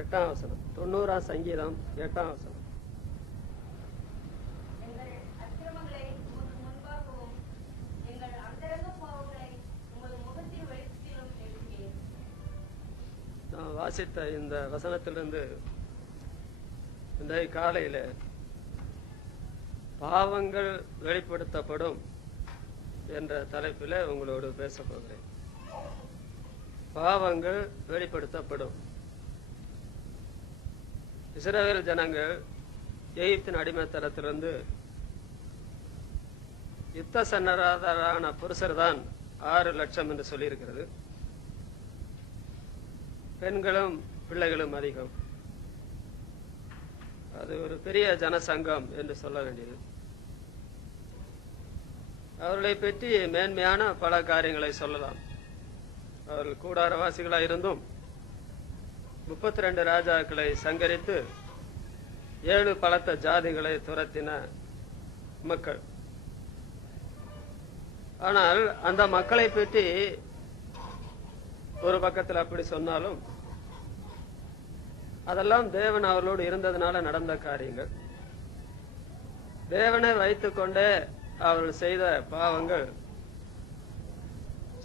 8ஆம் வசனம். 90ஆம் சங்கீதம் 8ஆம் வசனம். நான் வாசித்த இந்த வசனத்திலிருந்து இந்த காலையில பாவங்கள் வெளிப்படுத்தப்படும் என்ற தலைப்பில் உங்களோடு பேச போகிறேன். பாவங்கள் வெளிப்படுத்தப்படும். இஸ்ரவேல் ஜனங்கள் எகிப்தின் அடிமைத்தனத்திலிருந்து யுத்த சன்னரான புருஷர் தான் 6 லட்சம் என்று சொல்லியிருக்கிறது. பெண்களும் பிள்ளைகளும் அதிகம். அது ஒரு பெரிய ஜனசங்கம் என்று சொல்ல வேண்டியது. அவர்களை பற்றி மேன்மையான பல காரியங்களை சொல்லலாம். அவர்கள் கூடாரவாசிகளாக இருந்தும் 32 ராஜாக்களை சங்கரித்து 7 பலத்த ஜாதிகளை துரத்தின மக்கள். ஆனால் அந்த மக்களை பற்றி ஒரு பக்கத்தில் அப்படி சொன்னாலும் அதெல்லாம் தேவன் அவர்களோடு இருந்ததுனால நடந்த காரியங்கள். தேவனை வைத்துக் கொண்டே அவர்கள் செய்த பாவங்கள்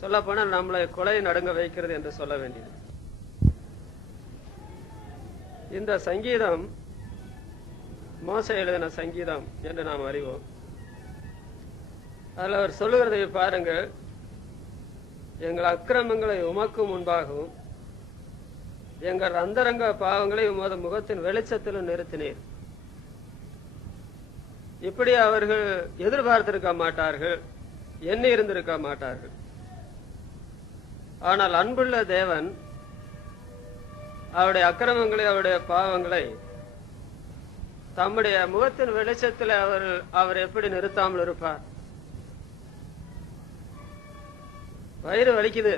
சொல்ல போனால் நம்மளை கொலை நடுங்க வைக்கிறது என்று சொல்ல வேண்டியது. இந்த சங்கீதம் மோசே எழுதின சங்கீதம் என்று நாம் அறிவோம். அதில் அவர் சொல்லுகிறதை பாருங்கள். எங்கள் அக்கிரமங்களை உமக்கு முன்பாகவும் எங்கள் அந்தரங்க பாவங்களை உமது முகத்தின் வெளிச்சத்திலும் நிறுத்தினீர். இப்படி அவர்கள் எதிர்பார்த்திருக்க மாட்டார்கள், எண்ணி இருந்திருக்க மாட்டார்கள். ஆனால் அன்புள்ள தேவன் அவருடைய அக்கிரமங்களை அவருடைய பாவங்களை தம்முடைய முகத்தின் வெளிச்சத்தில் அவர் எப்படி நிறுத்தாமல் இருப்பார்? வயிறு வலிக்குது,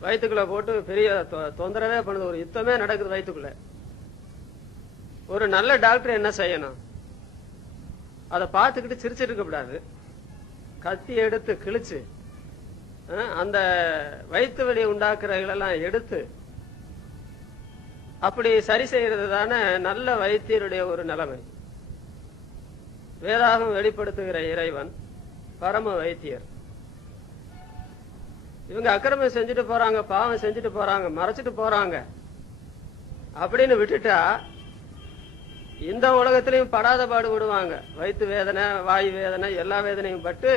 வயிற்றுக்குள்ள போட்டு பெரிய தொந்தரவே பண்ணுது, ஒரு யுத்தமே நடக்குது வயிற்றுக்குள்ள. ஒரு நல்ல டாக்டர் என்ன செய்யணும்? அதை பார்த்துக்கிட்டு சிரிச்சிட்டு இருக்கக்கூடாது. கத்தி எடுத்து கிழிச்சு அந்த வயிற்று வலி உண்டாக்குறவங்களெல்லாம் எடுத்து அப்படி சரி செய்யறது தானே நல்ல வைத்தியருடைய ஒரு நிலைமை. வேதாகம் வெளிப்படுத்துகிற இறைவன் பரம வைத்தியர். இவங்க அக்கிரமம் செஞ்சுட்டு போறாங்க, பாவம் செஞ்சுட்டு போறாங்க, மறைச்சிட்டு போறாங்க அப்படின்னு விட்டுட்டா இந்த உலகத்திலையும் படாத பாடு விடுவாங்க. வயிற்று வேதனை, வாயு வேதனை, எல்லா வேதனையும் பட்டு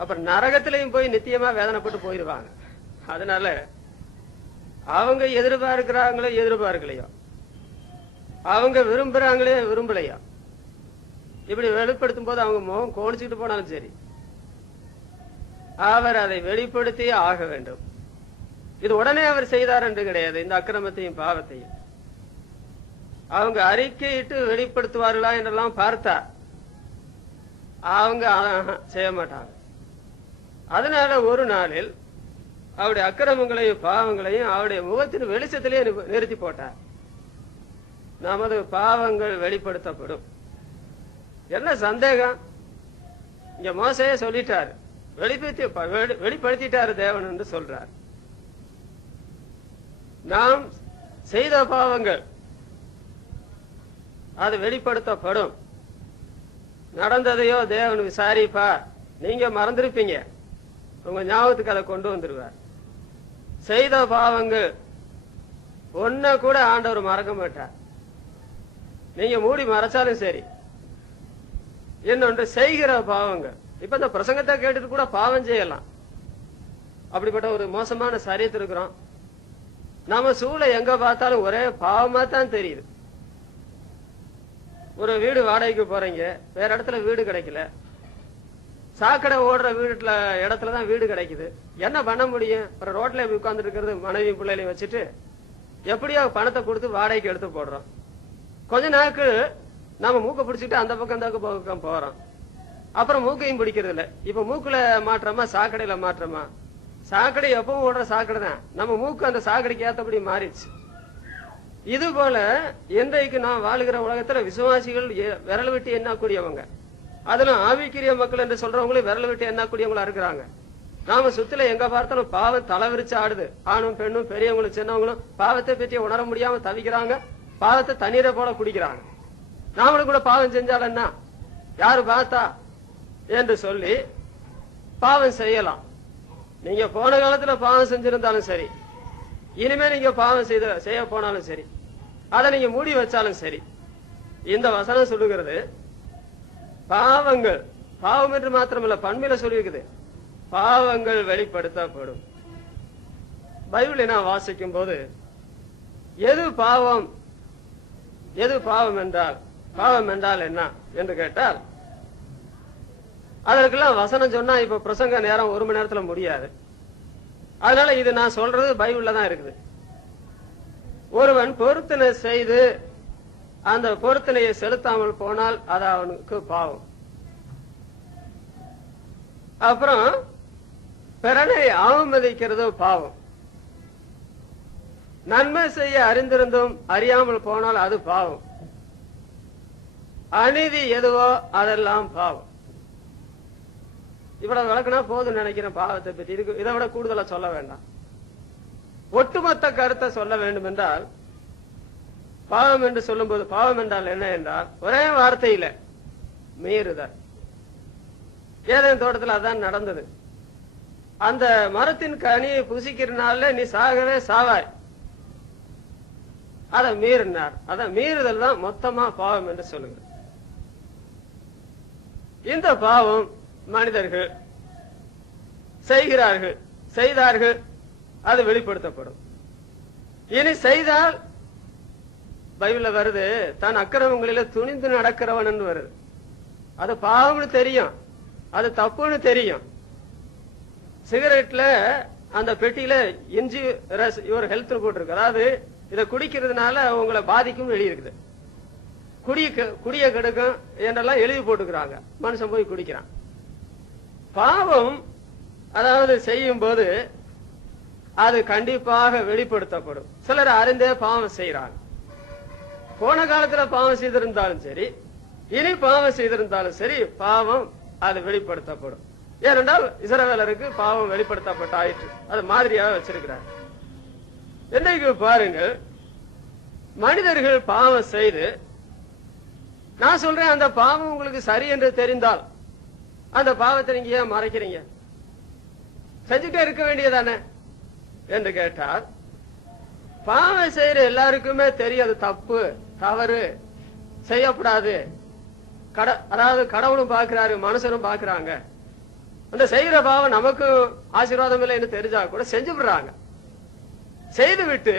அப்புறம் நரகத்திலையும் போய் நித்தியமா வேதனைப்பட்டு போயிடுவாங்க. அதனால அவங்க எதிர்பார்க்கிறாங்களோ எதிர்பார்க்கலையோ, அவங்க விரும்புறாங்களே விரும்பலையோ, இப்படி வெளிப்படுத்தும் போது அவங்க முகம் கோணிச்சுட்டு போனாலும் சரி, அவர் அதை வெளிப்படுத்தியே ஆக வேண்டும். இது உடனே அவர் செய்தார் என்று கிடையாது. இந்த அக்கிரமத்தையும் பாவத்தையும் அவங்க அறிக்கையிட்டு வெளிப்படுத்துவார்களா என்றெல்லாம் பார்த்தா அவங்க செய்ய மாட்டாங்க. அதனால ஒரு நாளில் அவருடைய அக்கிரமங்களையும் பாவங்களையும் அவருடைய முகத்தின் வெளிச்சத்திலே நிறுத்தி போட்டார். நமது பாவங்கள் வெளிப்படுத்தப்படும். என்ன சந்தேகம்? இங்க மோசையே சொல்லிட்டாரு, வெளிப்படுத்திட்டாரு தேவன் என்று சொல்றார். நாம் செய்த பாவங்கள் அது வெளிப்படுத்தப்படும். நடந்ததையோ தேவன் விசாரிப்பா. நீங்க மறந்திருப்பீங்க, உங்க ஞாபகத்துக்கு அதை கொண்டு வந்துருவார். செய்த பாவங்கள் ஒன்ன கூட ஆண்டவர் மறக்க மாட்டார். நீங்க மூடி மறைச்சாலும் சரி. இன்னொன்று செய்கிற பாவங்கள். இப்ப இந்த பிரசங்கத்தை கேட்டுட்டு கூட பாவம் செய்யலாம். அப்படிப்பட்ட ஒரு மோசமான சரியத்து இருக்கிறோம். நம்ம சூழலை எங்க பார்த்தாலும் ஒரே பாவமா தான் தெரியுது. ஒரு வீடு வாடகைக்கு போறீங்க, வேற இடத்துல வீடு கிடைக்கல, சாக்கடை ஓடுற வீட்டுல இடத்துலதான் வீடு கிடைக்குது. என்ன பண்ண முடியும்? ஒரு ரோட்ல உட்கார்ந்து இருக்கிறது மனைவி பிள்ளைகளையும் வச்சுட்டு எப்படியோ பணத்தை கொடுத்து வாடகைக்கு எடுத்து போடுறோம். கொஞ்ச நாளுக்கு நம்ம மூக்க பிடிச்சிட்டு அந்த பக்கம் இந்த பக்கம் போறோம். அப்புறம் மூக்கையும் பிடிக்கிறது இல்ல. இப்ப மூக்குல மாற்றமா சாக்கடையில மாற்றமா? சாக்கடை எப்பவும் ஓடுற சாக்கடை தான். நம்ம மூக்கு அந்த சாக்கடைக்கு ஏத்தபடி மாறிடுச்சு. இது போல இன்றைக்கு நான் வாழுகிற உலகத்துல விசுவாசிகள் விரல் விட்டு எண்ணக்கூடியவங்க, அதிலும் ஆவிக்குரிய மக்கள் என்று சொல்றவங்களும் விரல் விட்டு எண்ணக்கூடியவங்களா இருக்கிறாங்க. நாம சுத்தில எங்க பார்த்தாலும் பாவம் தலைவிரிச்சு ஆடுது. ஆணும் பெண்ணும் பெரியவங்களும் சின்னவங்களும் பாவத்தை பற்றி உணர முடியாம தவிக்கிறாங்க. பாவத்தை தண்ணீரை போல குடிக்கிறாங்க. நாமளும் கூட பாவம் செஞ்சால் என்ன, யாரு பார்த்தா என்று சொல்லி பாவம் செய்யலாம். நீங்க போன காலத்துல பாவம் செஞ்சிருந்தாலும் சரி, இனிமே நீங்க பாவம் செய்ய போனாலும் சரி, அதை நீங்க மூடி வச்சாலும் சரி, இந்த வசனம் சொல்லுகிறது பாவங்கள், பாவம் என்று மாத்திரமல்ல பண்மையில சொல்லியிருக்குது, பாவங்கள் வெளிப்படுத்தப்படும். பைபிளை நான் வாசிக்கும் போது எது பாவம் என்றால், பாவம் என்றால் என்ன என்று கேட்டால், அதற்கெல்லாம் வசனம் சொன்னா இப்ப பிரசங்க நேரம் 1 மணி நேரத்துல முடியாது. அதனால இது நான் சொல்றது பைபிள்ல தான் இருக்குது. ஒருவன் பொருத்தனை செய்து அந்த பொருத்தனையை செலுத்தாமல் போனால் அது அவனுக்கு பாவம். அப்புறம் பிறனை அவமதிக்கிறது பாவம். நன்மை செய்ய அறிந்திருந்தும் அறியாமல் போனால் அது பாவம். அநீதி எதுவோ அதெல்லாம் பாவம். இவ்வளவு விளக்குனா போதும் நினைக்கிறேன் பாவத்தை பற்றி. இதுக்கு இதை விட கூடுதலா சொல்ல வேண்டாம். ஒட்டுமொத்த கருத்தை சொல்ல வேண்டும் என்றால், பாவம் என்று சொல்லும் போது பாவம் என்றால் என்ன என்றால், ஒரே வார்த்தையில மீறுதல். ஏதேன் தோட்டத்தில் அதான் நடந்தது. அந்த மரத்தின் கனியை புசிக்கிறனால நீ சாகவே சாவாய், அதை மீறினார். அதான் மீறுதல் தான் மொத்தமா பாவம் என்று சொல்லுங்க. இந்த பாவம் மனிதர்கள் செய்தார்கள், அது வெளிப்படுத்தப்படும். இனி செய்தால் பைபிள்ல வருது, தன் அக்கிரமங்களில துணிந்து நடக்கிறவன் வருது. அது பாவம்னு தெரியும், அது தப்புன்னு தெரியும். சிகரெட்ல அந்த பெட்டியில இஞ்சி ரஸ் யுவர் ஹெல்த் போட்டிருக்கு. அதாவது இதை குடிக்கிறதுனால உங்களை பாதிக்கும் எழுதியிருக்குது. குடிய கெடுக்கும் என்றெல்லாம் எழுதி போட்டுக்கிறாங்க. மனுஷன் போய் குடிக்கிறான். பாவம் அதாவது செய்யும் போது அது கண்டிப்பாக வெளிப்படுத்தப்படும். சிலர் அறிந்தே பாவம் செய்யறாங்க. போன காலத்துல பாவம் செய்திருந்தாலும் சரி, இனி பாவம் செய்திருந்தாலும் சரி, பாவம் அது வெளிப்படுத்தப்படும். ஏனென்றால் இஸ்ரவேலருக்கு பாவம் வெளிப்படுத்தப்பட்ட ஆயிற்று. அது மாதிரியாக வச்சிருக்கிறார். இன்னைக்கு பாருங்கள், மனிதர்கள் பாவம் செய்து, நான் சொல்றேன் அந்த பாவம் உங்களுக்கு சரி என்று தெரிந்தால் அந்த பாவத்தை நீங்க ஏன் மறைக்கிறீங்க? செஞ்சுட்டே இருக்க வேண்டியதானே என்று கேட்டால், பாவம் செய்யற எல்லாருக்குமே தெரியும் அது தப்பு, தவறு, செய்யக்கூடாது. அதாவது கடவுளும் பாக்குறாரு, மனுஷனும் பாக்குறாங்க. அந்த செய்யற பாவம் நமக்கு ஆசீர்வாதம் இல்லைன்னு தெரிஞ்சா கூட செஞ்சு விடுறாங்க. செய்து விட்டு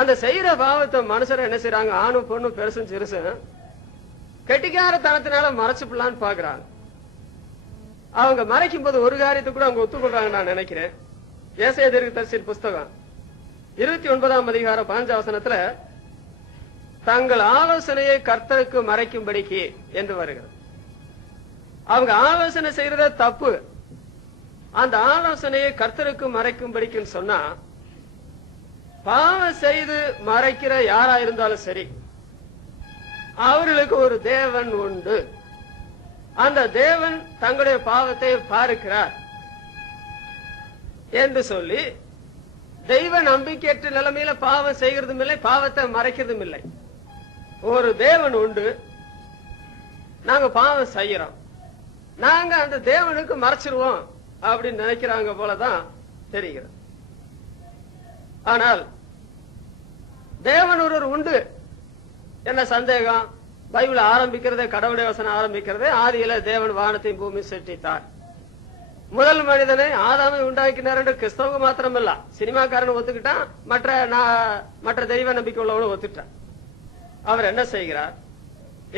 அந்த செய்யற பாவத்தை மனுஷரை என்ன செய்யறாங்க, ஆணும் பொண்ணும் பெருசும் சிறுசும் கெட்டிக்கார தனத்தினால மறைச்சுப்படலான்னு பாக்குறாங்க. அவங்க மறைக்கும் போது ஒரு காரியத்தை கூட அவங்க ஒத்துக்கொள்றாங்க நான் நினைக்கிறேன். ஏசாயா தீர்க்கதரிசியின் புஸ்தகம் 29ஆம் அதிகாரம் 15 வசனத்துல தங்கள் ஆலோசனையை கர்த்தருக்கு மறைக்கும்படிக்கு என்று வருகிறது. அவங்க ஆலோசனை செய்யறத தப்பு, அந்த ஆலோசனையை கர்த்தருக்கு மறைக்கும்படிக்குன்னு சொன்னா, பாவம் செய்து மறைக்கிற யாரா இருந்தாலும் சரி, அவர்களுக்கு ஒரு தேவன் உண்டு. அந்த தேவன் தங்களுடைய பாவத்தை பார்க்கிறார் என்று சொல்லி தெய்வ நம்பிக்கையற்ற நிலைமையில பாவம் செய்கிறதும் இல்லை, பாவத்தை மறைக்கிறதும் இல்லை. ஒரு தேவன் உண்டு, நாங்க பாவம் செய்யறோம், நாங்க அந்த தேவனுக்கு மறைச்சிருவோம் அப்படின்னு நினைக்கிறாங்க போலதான் தெரிகிறது. ஆனால் தேவன் ஒருவர் உண்டு. என்ன சந்தேகம்? பைபிள் ஆரம்பிக்கிறதே, கடவுளுடைய வசனம் ஆரம்பிக்கிறதே, ஆதியில தேவன் வானத்தையும் பூமி சிருஷ்டித்தார். முதல் மனிதனை ஆதாமை உண்டாக்கினார் என்று கிறிஸ்தவங்க மாத்திரமல்ல, சினிமாக்காரன் ஒத்துக்கிட்டான், மற்ற தெய்வ நம்பிக்கை உள்ளவனும் ஒத்துட்டான். அவர் என்ன செய்கிறார்?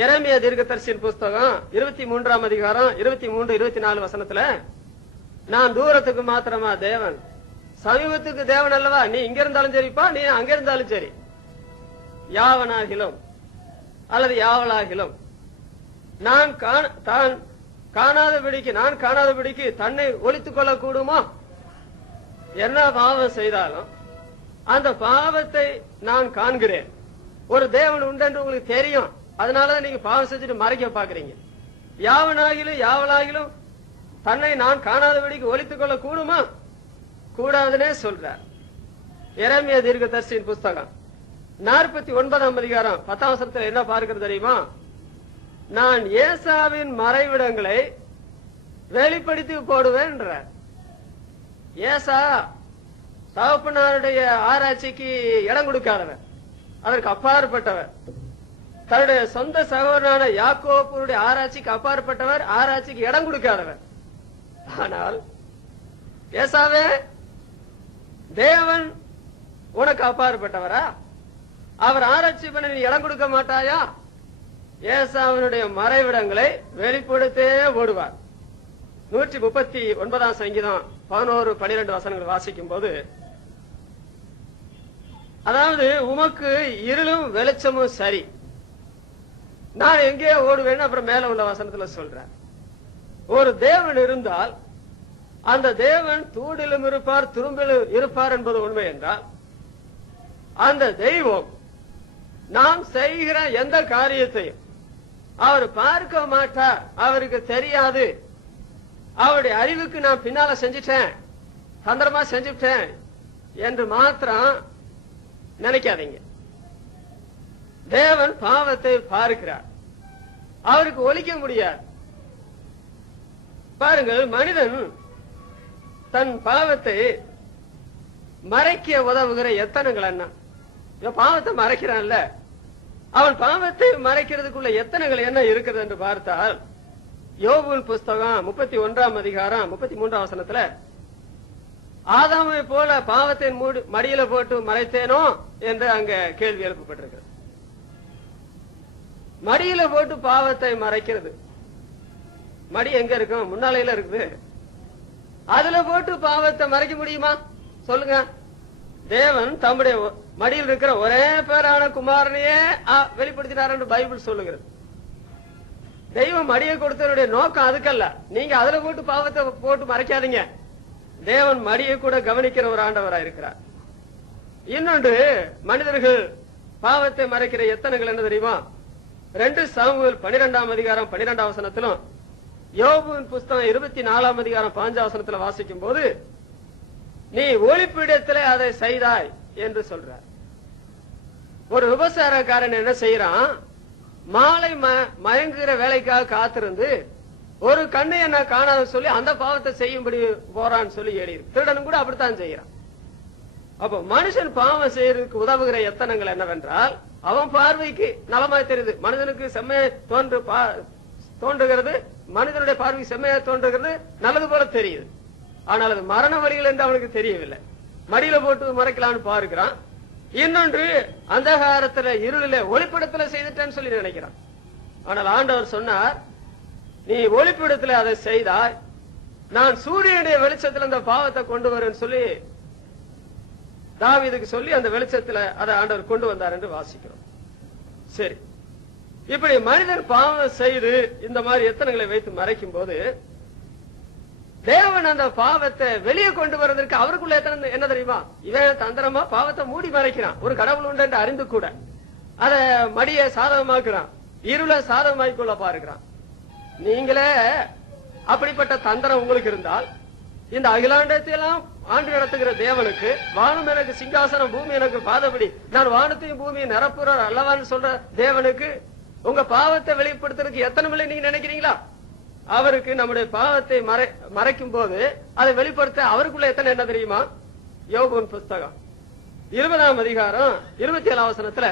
எரேமியா தீர்க்கதரிசியின் புஸ்தகம் 23ஆம் அதிகாரம் 23, 24 வசனத்துல, நான் தூரத்துக்கு மாத்திரமா தேவன், சமீபத்துக்கு தேவன் அல்லவா? நீ இங்க இருந்தாலும் சரிப்பா, நீ அங்க இருந்தாலும் சரி, யாவனாகிலும் அல்லது யாவலாகிலும் நான் காணாதபடிக்கு தன்னை ஒளித்துக் கொள்ள கூடுமா? என்ன பாவம் செய்தாலும் அந்த பாவத்தை நான் காண்கிறேன். ஒரு தேவன் உண்டு என்று உங்களுக்கு தெரியும், அதனாலதான் நீங்க பாவம் செஞ்சுட்டு மறைக்க பாக்குறீங்க. யாவனாகிலும் யாவலாகிலும் தன்னை நான் காணாதபடிக்கு ஒளித்துக் கொள்ள கூடுமா? கூடாதுன்னே சொல்றார். எரேமியா தீர்க்கதரிசியின் புஸ்தகம் 49ஆம் அதிகாரம் 10ஆம் வசனத்தில் என்ன பார்க்கிறது தெரியுமா? நான் ஏசாவின் மறைவிடங்களை வெளிப்படுத்தி போடுவேன். ஏசா தகப்பனாருடைய ஆராய்ச்சிக்கு இடம் கொடுக்காதவர், அதற்கு அப்பாற்பட்டவர். தன்னுடைய சொந்த சகோதரனான யாக்கோபுடைய ஆராய்ச்சிக்கு அப்பாற்பட்டவர், ஆராய்ச்சிக்கு இடம் கொடுக்காதவர். ஆனால் ஏசாவே, தேவன் உனக்கு அப்பாற்பட்டவரா? அவர் ஆராய்ச்சி பண்ண நீ இடம் கொடுக்க மாட்டாயா? ஏசாவினுடைய மறைவிடங்களை வெளிப்படுத்தே ஓடுவார். 139ஆம் சங்கீதம் 11-12 வசனங்கள் வாசிக்கும் போது, அதாவது உமக்கு இருளும் வெளிச்சமும் சரி, நான் எங்கே ஓடுவேன்னு அப்புறம் மேல உள்ள வசனத்துல சொல்றேன். ஒரு தேவன் இருந்தால் அந்த தேவன் தூணிலும் இருப்பார், துரும்பிலும் இருப்பார் என்பது உண்மை என்றால், அந்த தெய்வம் நாம் செய்கிற எந்த காரியத்தையும் அவர் பார்க்க மாட்டார், அவருக்கு தெரியாது, அவருடைய அறிவுக்கு நான் பின்னால செஞ்சுட்டேன், தந்திரமா செஞ்சுட்டேன் என்று மாத்திரம் நினைக்காதீங்க. தேவன் பாவத்தை பார்க்கிறார், அவருக்கு ஒழிக்க முடியாது. பாருங்கள், மனிதன் தன் பாவத்தை மறைக்க உதவுகிற எத்தனைகள் என்ன? பாவத்தை மறைக்கிறான்ல, அவன் பாவத்தை மறைக்கிறதுக்குள்ள எத்தனைகள் என்ன இருக்கிறது என்று பார்த்தால், யோபுவின் புஸ்தகம் 31ஆம் அதிகாரம் 33ஆம் வசனத்துல, ஆதாமை போல பாவத்தை மடியில போட்டு மறைத்தேனோ என்று அங்க கேள்வி எழுப்பப்பட்டிருக்கிறது. மடியில போட்டு பாவத்தை மறைக்கிறது, மடி எங்க இருக்கும்? முன்னாலையில இருக்குது. அதுல போட்டு பாவத்தை மறைக்க முடியுமா? சொல்லுங்க. தேவன் தம்முடைய மடியில் இருக்கிற ஒரே பேரான குமாரனையே வெளிப்படுத்தினார் என்று பைபிள் சொல்லுகிறது. தெய்வம் மடியை கொடுத்தவருடைய நோக்கம் அதுக்கல்ல. நீங்க அதுல போட்டு பாவத்தை போட்டு மறைக்காதீங்க. தேவன் மடியை கூட கவனிக்கிற ஒரு ஆண்டவராக இருக்கிறார். இன்னொன்று, மனிதர்கள் பாவத்தை மறைக்கிற எத்தனைகள் என்ன தெரியுமா? 2 சாமுவேல் 12ஆம் அதிகாரம் 12ஆம் வசனத்திலும், யோபுவின் புஸ்தகம் 24ஆம் அதிகாரம் 5ஆம் வசனத்துல வாசிக்கும் போது, நீ ஒளிப்பிடத்திலே அதை செய்தாய் என்று சொல்றார். ஒரு விபச்சாரக்காரன் என்ன செய்யறான்? மாலை மயங்குகிற வேலைக்காக காத்திருந்து ஒரு கண்ணை என்ன காணாத சொல்லி அந்த பாவத்தை செய்யும்படி போறான்னு சொல்லி எழுதி. திருடனும் கூட அப்படித்தான் செய்யறான். அப்போ மனுஷன் பாவம் செய்யறதுக்கு உதவுகிற எத்தனங்கள் என்னவென்றால், அவன் பார்வைக்கு நலமாய் தெரியுது. மனிதனுக்கு செம்மையை தோன்றுகிறது, மனிதனுடைய பார்வை செம்மையா தோன்றுகிறது, நல்லது போல தெரியுது. ஆனால் அது மரண வழிகள் என்று அவனுக்கு தெரியவில்லை. மடியில போட்டு மறைக்கலான்னு பார்க்கிறான். இன்னொன்று, அந்தகாரத்துல இருளில ஒளிப்படத்துல செய்துட்டேன்னு சொல்லி நினைக்கிறான். ஆனால் ஆண்டவர் சொன்னார், நீ ஒளிப்படத்துல அதை செய்தாய், நான் சூரியனுடைய வெளிச்சத்துல அந்த பாவத்தை கொண்டு வரேன்னு சொல்லி தாவீதுக்கு சொல்லி அந்த வெளிச்சத்துல அதை ஆண்டவர் கொண்டு வந்தார் என்று வாசிக்கிறோம். சரி, இப்படி மனிதன் பாவம் செய்து இந்த மாதிரி எத்தனைகளை வைத்து மறைக்கும் போது, தேவன் அந்த பாவத்தை வெளியே கொண்டு வருவதற்கு அவருக்குள்ள எத்தனை என்ன தெரியுமா? இவன் தந்திரமா பாவத்தை மூடி மறைக்கிறான். ஒரு கடவுள் உண்டு என்று அறிந்து கூட அத மடிய சாதகமாக்குறான், இருள சாதகமாக்கிக்கொள்ள பாருக்கிறான். நீங்களே அப்படிப்பட்ட தந்திரம் உங்களுக்கு இருந்தால், இந்த அகிலாண்டத்தை எல்லாம் ஆண்டு நடத்துகிற தேவனுக்கு, வானம் எனக்கு சிங்காசனம் பூமி எனக்கு பாதபடி, நான் வானத்தையும் பூமியை நிரப்புறார் அல்லவான்னு சொல்ற தேவனுக்கு உங்க பாவத்தை வெளிப்படுத்துறதுக்கு எத்தனை மணி நீங்க நினைக்கிறீங்களா? அவருக்கு நம்முடைய பாவத்தை மறைக்கும் போது அதை வெளிப்படுத்த அவருக்குள்ள எத்தனை என்ன தெரியுமா? யோபுவின் புஸ்தகம் 20ஆம் அதிகாரம் 27ஆம் வசனத்துல,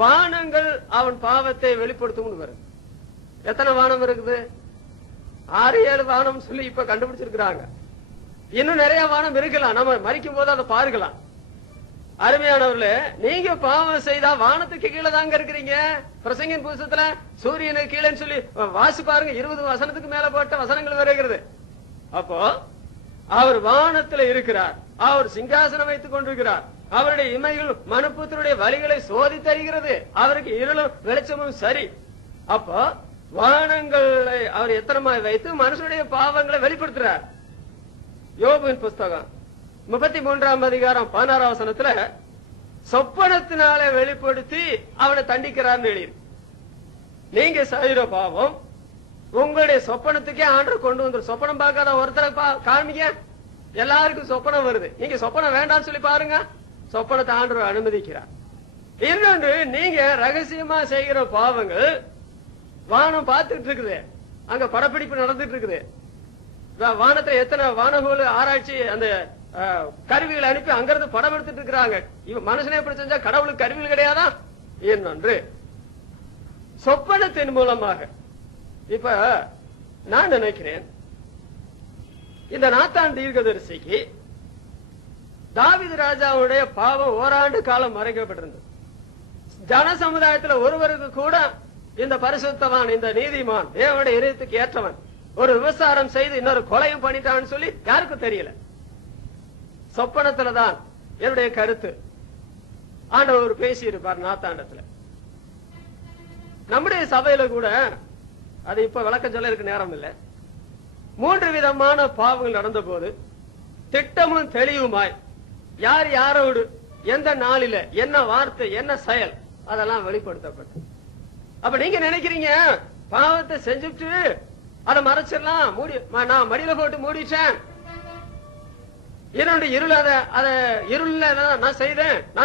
வானங்கள் அவன் பாவத்தை வெளிப்படுத்தும் வரும். எத்தனை வானம் இருக்குது? 6-7 வானம் சொல்லி இப்ப கண்டுபிடிச்சிருக்கிறாங்க. இன்னும் நிறைய வானம் இருக்கலாம், நம்ம மறிக்கும் போது அதை பார்க்கலாம். அருமையானவர்களே, நீங்க பாவம் செய்தா வானத்துக்கு கீழே தாங்க இருக்கிறீங்க. பிரசங்கின் புஸ்தகத்துல சூரியனுக்கு கீழே சொல்லி வாசி பாருங்க, 20 வசனத்துக்கு மேல போட்ட வசனங்கள் வருகிறது. அப்போ அவர் வானத்துல இருக்கிறார், அவர் சிங்காசனம் வைத்துக் கொண்டிருக்கிறார், அவருடைய இமைகள் மனுபுத்திரனுடைய வழிகளை சோதித்தருகிறது, அவருக்கு இருளும் வெளிச்சமும் சரி. அப்போ வானங்களை அவர் எத்தனமாய் வைத்து மனுஷனுடைய பாவங்களை வெளிப்படுத்துறார். யோபுவின் புஸ்தகம் 33ஆம் அதிகாரம் 16ஆம் வசனத்துல, சொப்பனத்தினாலே வெளிப்படுத்தி அவனை தண்டிக்கிறார் எழுதி. நீங்க செய்கிற பாவம் உங்களுடைய சொப்பனத்துக்கே ஆண்டவர் கொண்டு வந்து சொப்பனம் பார்க்காத ஒருத்தரை காமிக்க. எல்லாருக்கும் சொப்பனம் வருது. நீங்க சொப்பனம் வேண்டாம்னு சொல்லி பாருங்க, சொப்பனத்தை ஆண்டவர் அனுமதிக்கிறார். இன்னொன்று, நீங்க ரகசியமா செய்கிற பாவங்கள் வானம் பார்த்துட்டு இருக்குது, அங்க படப்பிடிப்பு நடந்துட்டு இருக்குது. வானத்துல எத்தனை வானகோள் ஆராய்ச்சி அந்த கருவிகளை அனுப்பி அங்கிருந்து படம் எடுத்துட்டு இருக்கிறாங்க. இவன் மனுஷனே எப்படி செஞ்சா கடவுளுக்கு கருவிகள் கிடையாதா? இன்னொன்று, சொப்பனத்தின் மூலமாக இப்ப நான் நினைக்கிறேன், இந்த நாத்தான் தீர்க்கதரிசிக்கு தாவீது ராஜாவுடைய பாவம் ஓராண்டு காலம் மறைக்கப்பட்டிருந்தது. ஜன சமுதாயத்தில் ஒருவருக்கு கூட இந்த பரிசுத்தவான், இந்த நீதிமான், தேவனுடைய இதயத்துக்கு ஏற்றவன் ஒரு விபசாரம் செய்து இன்னொரு கொலையும் பண்ணிட்டான்னு சொல்லி யாருக்கும் தெரியல. சொப்பனத்துலதான் என்னுடைய கருத்து ஆண்டவர் பேசி இருப்பார் நாத்தாண்டத்துல. நம்முடைய சபையில கூட அது இப்ப விளக்கம் சொல்ல இருக்க நேரம் இல்ல. 3 விதமான பாவங்கள் நடந்த போது திட்டமும் தெளிவுமாய் யார் யாரோடு எந்த நாளில என்ன வார்த்தை என்ன செயல் அதெல்லாம் வெளிப்படுத்தப்பட்டு. அப்ப நீங்க நினைக்கிறீங்க பாவத்தை செஞ்சுட்டு அதை மறைச்சிடலாம், மூடி நான் மடியில போட்டு மூடிட்டேன், என்னோட இருள் இருள்ல நான்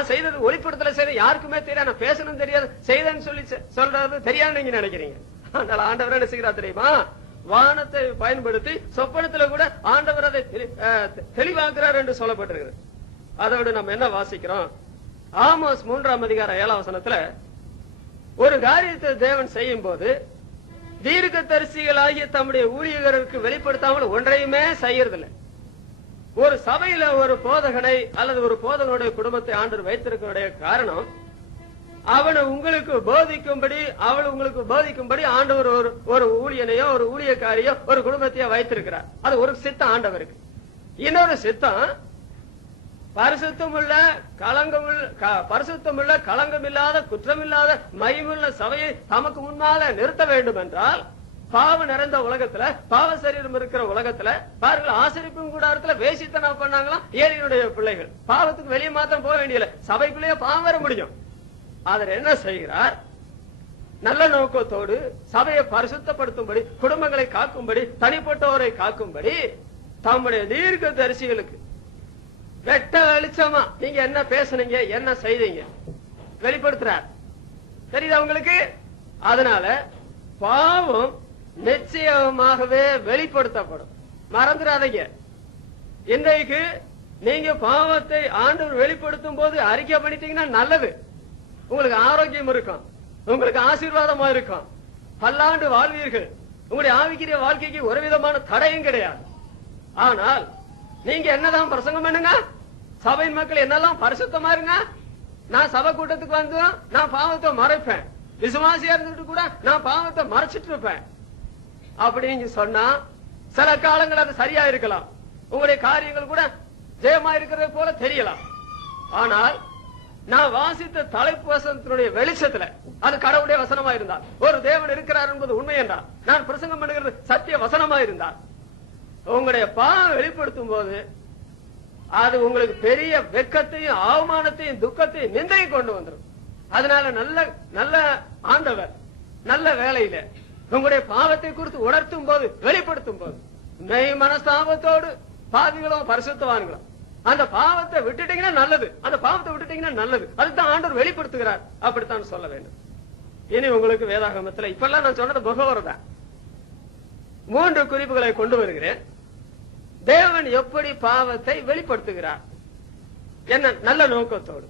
செய்தது ஒளிப்படத்துல செய்தேன், யாருக்குமே தெரியாது, நான் பேசணும் தெரியாது, செய்தேன்னு சொல்லி சொல்றது தெரியாது நீங்க நினைக்கிறீங்க. ஆனால் ஆண்டவர் என்ன செய்கிறார் தெரியுமா? வானத்தை பயன்படுத்தி சொப்பனத்துல கூட ஆண்டவர் அதை தெளிவாக்குறார் என்று சொல்லப்பட்டிருக்கிறது. அதோடு நம்ம என்ன வாசிக்கிறோம்? ஆமோஸ் 3ஆம் அதிகாரம் 7ஆம் வசனத்துல ஒரு காரியத்தை தேவன் செய்யும் போது தீர்க்கதரிசிகளாகிய தம்முடைய ஊழியர்களுக்கு வெளிப்படுத்தாமல் ஒன்றையுமே செய்யறதில்லை. ஒரு சபையில ஒரு போதகனை அல்லது ஒரு போதகனுடைய குடும்பத்தை ஆண்டவர் வைத்திருக்கிற காரணம், அவனை உங்களுக்கு போதிக்கும்படி ஆண்டவர் ஒரு ஊழியனையோ ஒரு ஊழியக்காரியோ ஒரு குடும்பத்தையோ வைத்திருக்கிறார். அது ஒரு சித்தம் ஆண்டவருக்கு. இன்னொரு சித்தம் பரிசுத்தமுள்ள களங்கமில்லாத குற்றமில்லாத மகிமுள்ள சபையை தமக்கு முன்னால நிறுத்த வேண்டும் என்றால், பாவம் நிறைந்த உலகத்துல, பாவ சரீரம் இருக்கிற உலகத்துல பாருங்கள், ஆசரிப்பும் கூடாரத்துல வேசித்தனம் பண்ணாங்களாம் ஏழையினுடைய பிள்ளைகள். பாவத்துக்கு வெளியே மாத்திரம் போக வேண்டியல, சபைக்குள்ளேயே பாவம் வர முடியும். அவர் என்ன செய்கிறார்? நல்ல நோக்கத்தோடு சபையை பரிசுத்தப்படுத்தும்படி, குடும்பங்களை காக்கும்படி, தனிப்பட்டவரை காக்கும்படி தம்முடைய தீர்க்க தரிசிகளுக்கு வெட்ட வெளிச்சமா நீங்க என்ன பேசுனீங்க என்ன செய்தீங்க வெளிப்படுத்துறார். தெரியுதா உங்களுக்கு? அதனால பாவம் நிச்சயமாகவே வெளிப்படுத்தப்படும். மறந்துடாதீங்க. இன்றைக்கு நீங்க பாவத்தை ஆண்டவர் வெளிப்படுத்தும் போது அறிக்கை பண்ணிட்டீங்கன்னா நல்லது. உங்களுக்கு ஆரோக்கியம் இருக்கும், உங்களுக்கு ஆசீர்வாதமா இருக்கும், பல்லாண்டு வாழ்வீர்கள். உங்களுடைய ஆவிக்குரிய வாழ்க்கைக்கு ஒரு விதமான தடையும் கிடையாது. ஆனால் நீங்க என்னதான் பிரசங்கம் பண்ணுங்க, சபை மக்கள் என்னெல்லாம் பரிசுத்தமா இருங்க, நான் சபை கூட்டத்துக்கு வந்து நான் பாவத்தை மறைப்பேன், விசுவாசியா இருந்துட்டு கூட நான் பாவத்தை மறைச்சிட்டு இருப்பேன் அப்படின்னு சொன்னா சில காலங்கள் அது சரியா இருக்கலாம், உங்களுடைய காரியங்கள் கூட ஜெயமா இருக்கிறது போல தெரியலாம். ஆனால் நான் வாசித்த தலைப்பு வசனத்தினுடைய வெளிச்சத்துல அது கடவுளுடைய வசனமா இருந்தால், ஒரு தேவன் இருக்கிறார் என்பது உண்மை என்றால், நான் பிரசங்கம் பண்ணுகிறது சத்திய வசனமா இருந்தால், உங்களுடைய பாவம் வெளிப்படுத்தும் போது அது உங்களுக்கு பெரிய வெட்கத்தையும் அவமானத்தையும் துக்கத்தையும் நிந்தையும் கொண்டு வந்துடும். அதனால நல்ல ஆண்டவர் நல்ல வேலையில உங்களுடைய பாவத்தை குறித்து உணர்த்தும் போது, வெளிப்படுத்தும் போது மெய் மனஸ்தாபத்தோடு பாவிகளும் பரிசுத்தவான்களும் அந்த பாவத்தை விட்டுட்டீங்கன்னா நல்லது, அந்த பாவத்தை விட்டுட்டீங்கன்னா நல்லது. அதுதான் ஆண்டவர் வெளிப்படுத்துகிறார். அப்படித்தான் சொல்ல வேண்டும். இனி உங்களுக்கு வேதாகமத்தில் இப்பெல்லாம் நான் சொன்னது முகவரதான் 3 குறிப்புகளை கொண்டு வருகிறேன். தேவன் எப்படி பாவத்தை வெளிப்படுத்துகிறார், என்ன நல்ல நோக்கத்தோடு,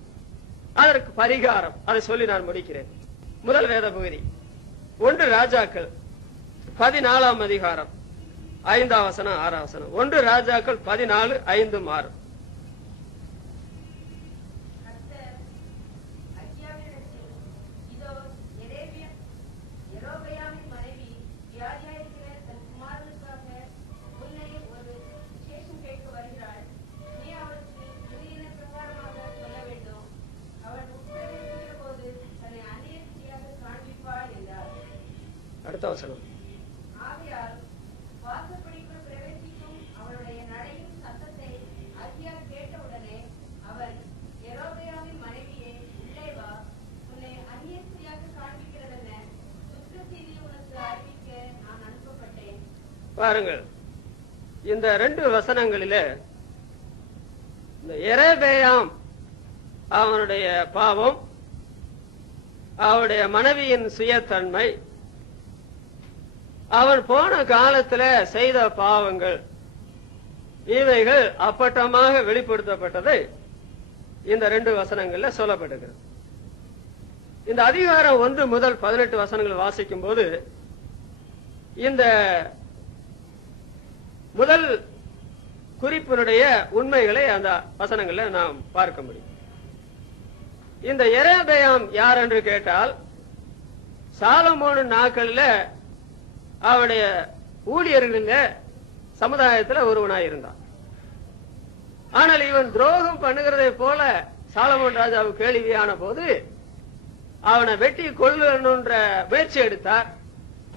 அதற்கு பரிகாரம், அதை சொல்லி நான் முடிக்கிறேன். முதல் வேத பகுதி 1 ராஜாக்கள் 14ஆம் அதிகாரம் 5ஆம் வசனம் 6ஆம் வசனம். 1 ராஜாக்கள் 14:5-6. அடுத்த வசனம். பாருங்கள், இந்த 2 வசனங்களிலே இந்த எரேபெயாம் அவனுடைய பாவம், அவனுடைய மனைவியின் சுயத்தன்மை, அவன் போன காலத்துல செய்த பாவங்கள், இவைகள் அப்பட்டமாக வெளிப்படுத்தப்பட்டதை இந்த 2 வசனங்கள்ல சொல்லப்பட்டிருக்கிறது. இந்த அதிகாரம் 1 முதல் 18 வசனங்கள் வாசிக்கும் போது இந்த முதல் குறிப்பினுடைய உண்மைகளை அந்த வசனங்களை நாம் பார்க்க முடியும். இந்த எரேபெயாம் யார் என்று கேட்டால், சாலமோன் நாட்களில் அவனுடைய ஊழியர்களில் சமுதாயத்தில் ஒருவனாயிருந்தான். ஆனால் இவன் துரோகம் பண்ணுகிறதை போல சாலமோன் ராஜாவுக்கு கேள்வியான போது அவனை வெட்டி கொல்லணுன்ற முயற்சி எடுத்தார்.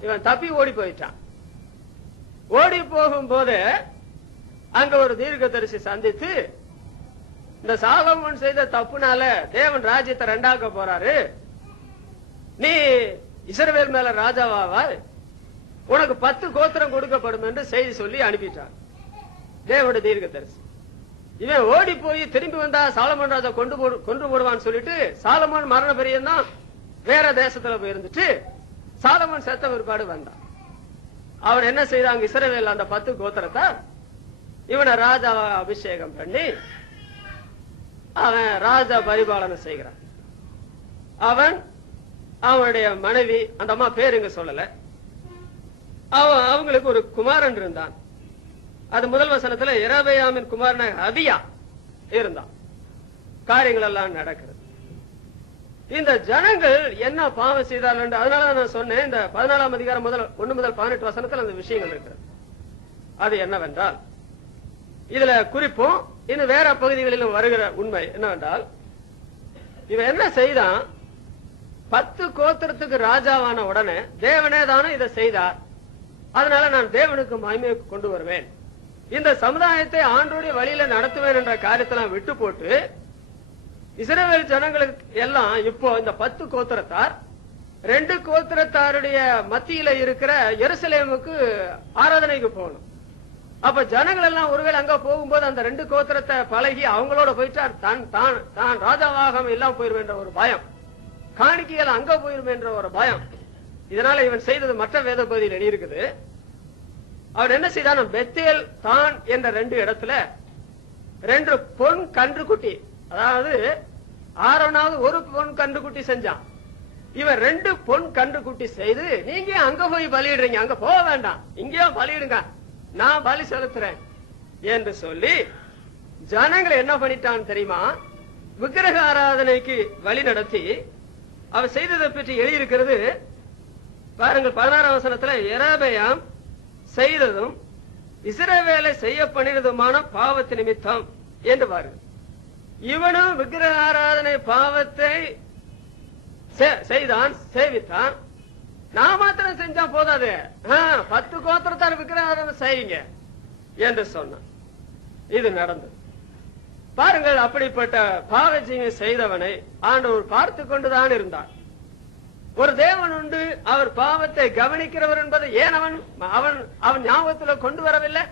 இவன் தப்பி ஓடி போயிட்டான். ஓடி போகும்போது அங்க ஒரு தீர்க்கதரிசி சந்தித்து, இந்த சாலமோன் செய்த தப்புனால தேவன் ராஜ்யத்தை 2ஆக்க போறாரு, நீ இஸ்ரவேல் மேல ராஜாவாவாய், உனக்கு 10 கோத்திரம் கொடுக்கப்படும் என்று செய்தி சொல்லி அனுப்பிட்டான் தேவனுடைய தீர்க்கதரிசி. இவன் ஓடி போய் திரும்பி வந்தா சாலமோன் ராஜா கொன்று போடுவான்னு சொல்லிட்டு சாலமோன் மரண பெரியதான் வேற தேசத்துல போயிருந்துட்டு சாலமோன் செத்த பிற்பாடு வந்தான். அவன் என்ன செய்தாங்க, இஸ்ரவேல் அந்த 10 கோத்திரத்தை இவனை ராஜாவா அபிஷேகம் பண்ணி அவன் ராஜா பரிபாலனை செய்கிறான். அவன் அவனுடைய மனைவி, அந்த அம்மா பேருங்க சொல்லல, அவங்களுக்கு ஒரு குமாரன் இருந்தான். அது முதல் வசனத்துல எரேபெயாமின் குமாரன் அபியா இருந்தான். காரியங்கள் எல்லாம் நடக்கிறது. இந்த ஜனங்கள் என்ன பாவம் செய்தார்கள், அதனால நான் சொன்னேன் இந்த 14ஆம் அதிகாரம் 1 முதல் 18 வசனத்தில் அந்த விஷயங்கள் இருக்கிறது. அது என்னவென்றால், இதுல குறிப்பும் இன்னும் வேற பகுதிகளிலும் வருகிற உண்மை என்னவென்றால், இவன் என்ன செய்தான், 10 கோத்திரத்துக்கு ராஜாவான உடனே தேவனே தானே இதை செய்தார், அதனால நான் தேவனுக்கு மகிமையை கொண்டு வருவேன், இந்த சமுதாயத்தை ஆண்டோடைய வழியில நடத்துவேன் என்ற காரியத்தெல்லாம் விட்டு போட்டு இஸ்ரவேல் ஜனங்களுக்கு எல்லாம் இப்போ இந்த 10 கோத்திரத்தார் 2 கோத்திரத்தாருடைய மத்தியில இருக்கிற எருசலேமுக்கு ஆராதனைக்கு போகணும். அப்ப ஜனங்கள் எல்லாம் ஒருவேளை அங்க போகும்போது அந்த 2 கோத்திரத்தை பழகி அவங்களோட போயிட்டா தான் ராஜாவாக எல்லாம் போயிருவேன்ற ஒரு பயம், காணிக்கைகள் அங்க போயிருவேன்ற ஒரு பயம். இதனால இவன் செய்தது மற்ற வேத பகுதியில் எழுதியிருக்குது. அவன் என்ன செய்தான், பெத்தேல் தான் என்ற 2 இடத்துல 2 பொன் கன்றுக்குட்டி, அதாவது ஆரோனாவது ஒரு பொன் கன்றுக்குட்டி செஞ்சான். இவன் 2 பொன் கன்றுக்குட்டி செய்து, நீங்க அங்க போய் பலியிடுறீங்க, அங்க போக வேண்டாம், இங்கேயோ பலியிடுங்க, நான் பலி செலுத்துறேன் என்று சொல்லி ஜனங்களை என்ன பண்ணிட்டான் தெரியுமா, விக்கிரக ஆராதனைக்கு வழி நடத்தி அவன் செய்ததை பற்றி எழுதியிருக்கிறது. பாருங்கள், 16ஆம் வசனத்துல எரேபெயாம் செய்ததும் இஸ்ரவேலை செய்ய பண்ணினதுமான பாவத்து நிமித்தம் என்று பாருங்க. இவனும் விக்கிரக ஆராதனை பாவத்தை செய்தான், சேவித்தான். நான் மாத்திரம் செஞ்சா போதாது, 10 கோத்திரத்தார் விக்கிரக ஆராதனை செய்யுங்க என்று சொன்னான். இது நடந்தது. பாருங்கள், அப்படிப்பட்ட பாவஜீவி செய்தவனை ஆண்டவர் பார்த்து கொண்டுதான் இருந்தார். ஒரு தேவன் உண்டு, அவர் பாவத்தை கவனிக்கிறவர் என்பதை ஏன் அவன் ஞாபகத்தில் கொண்டு வரவில்லை?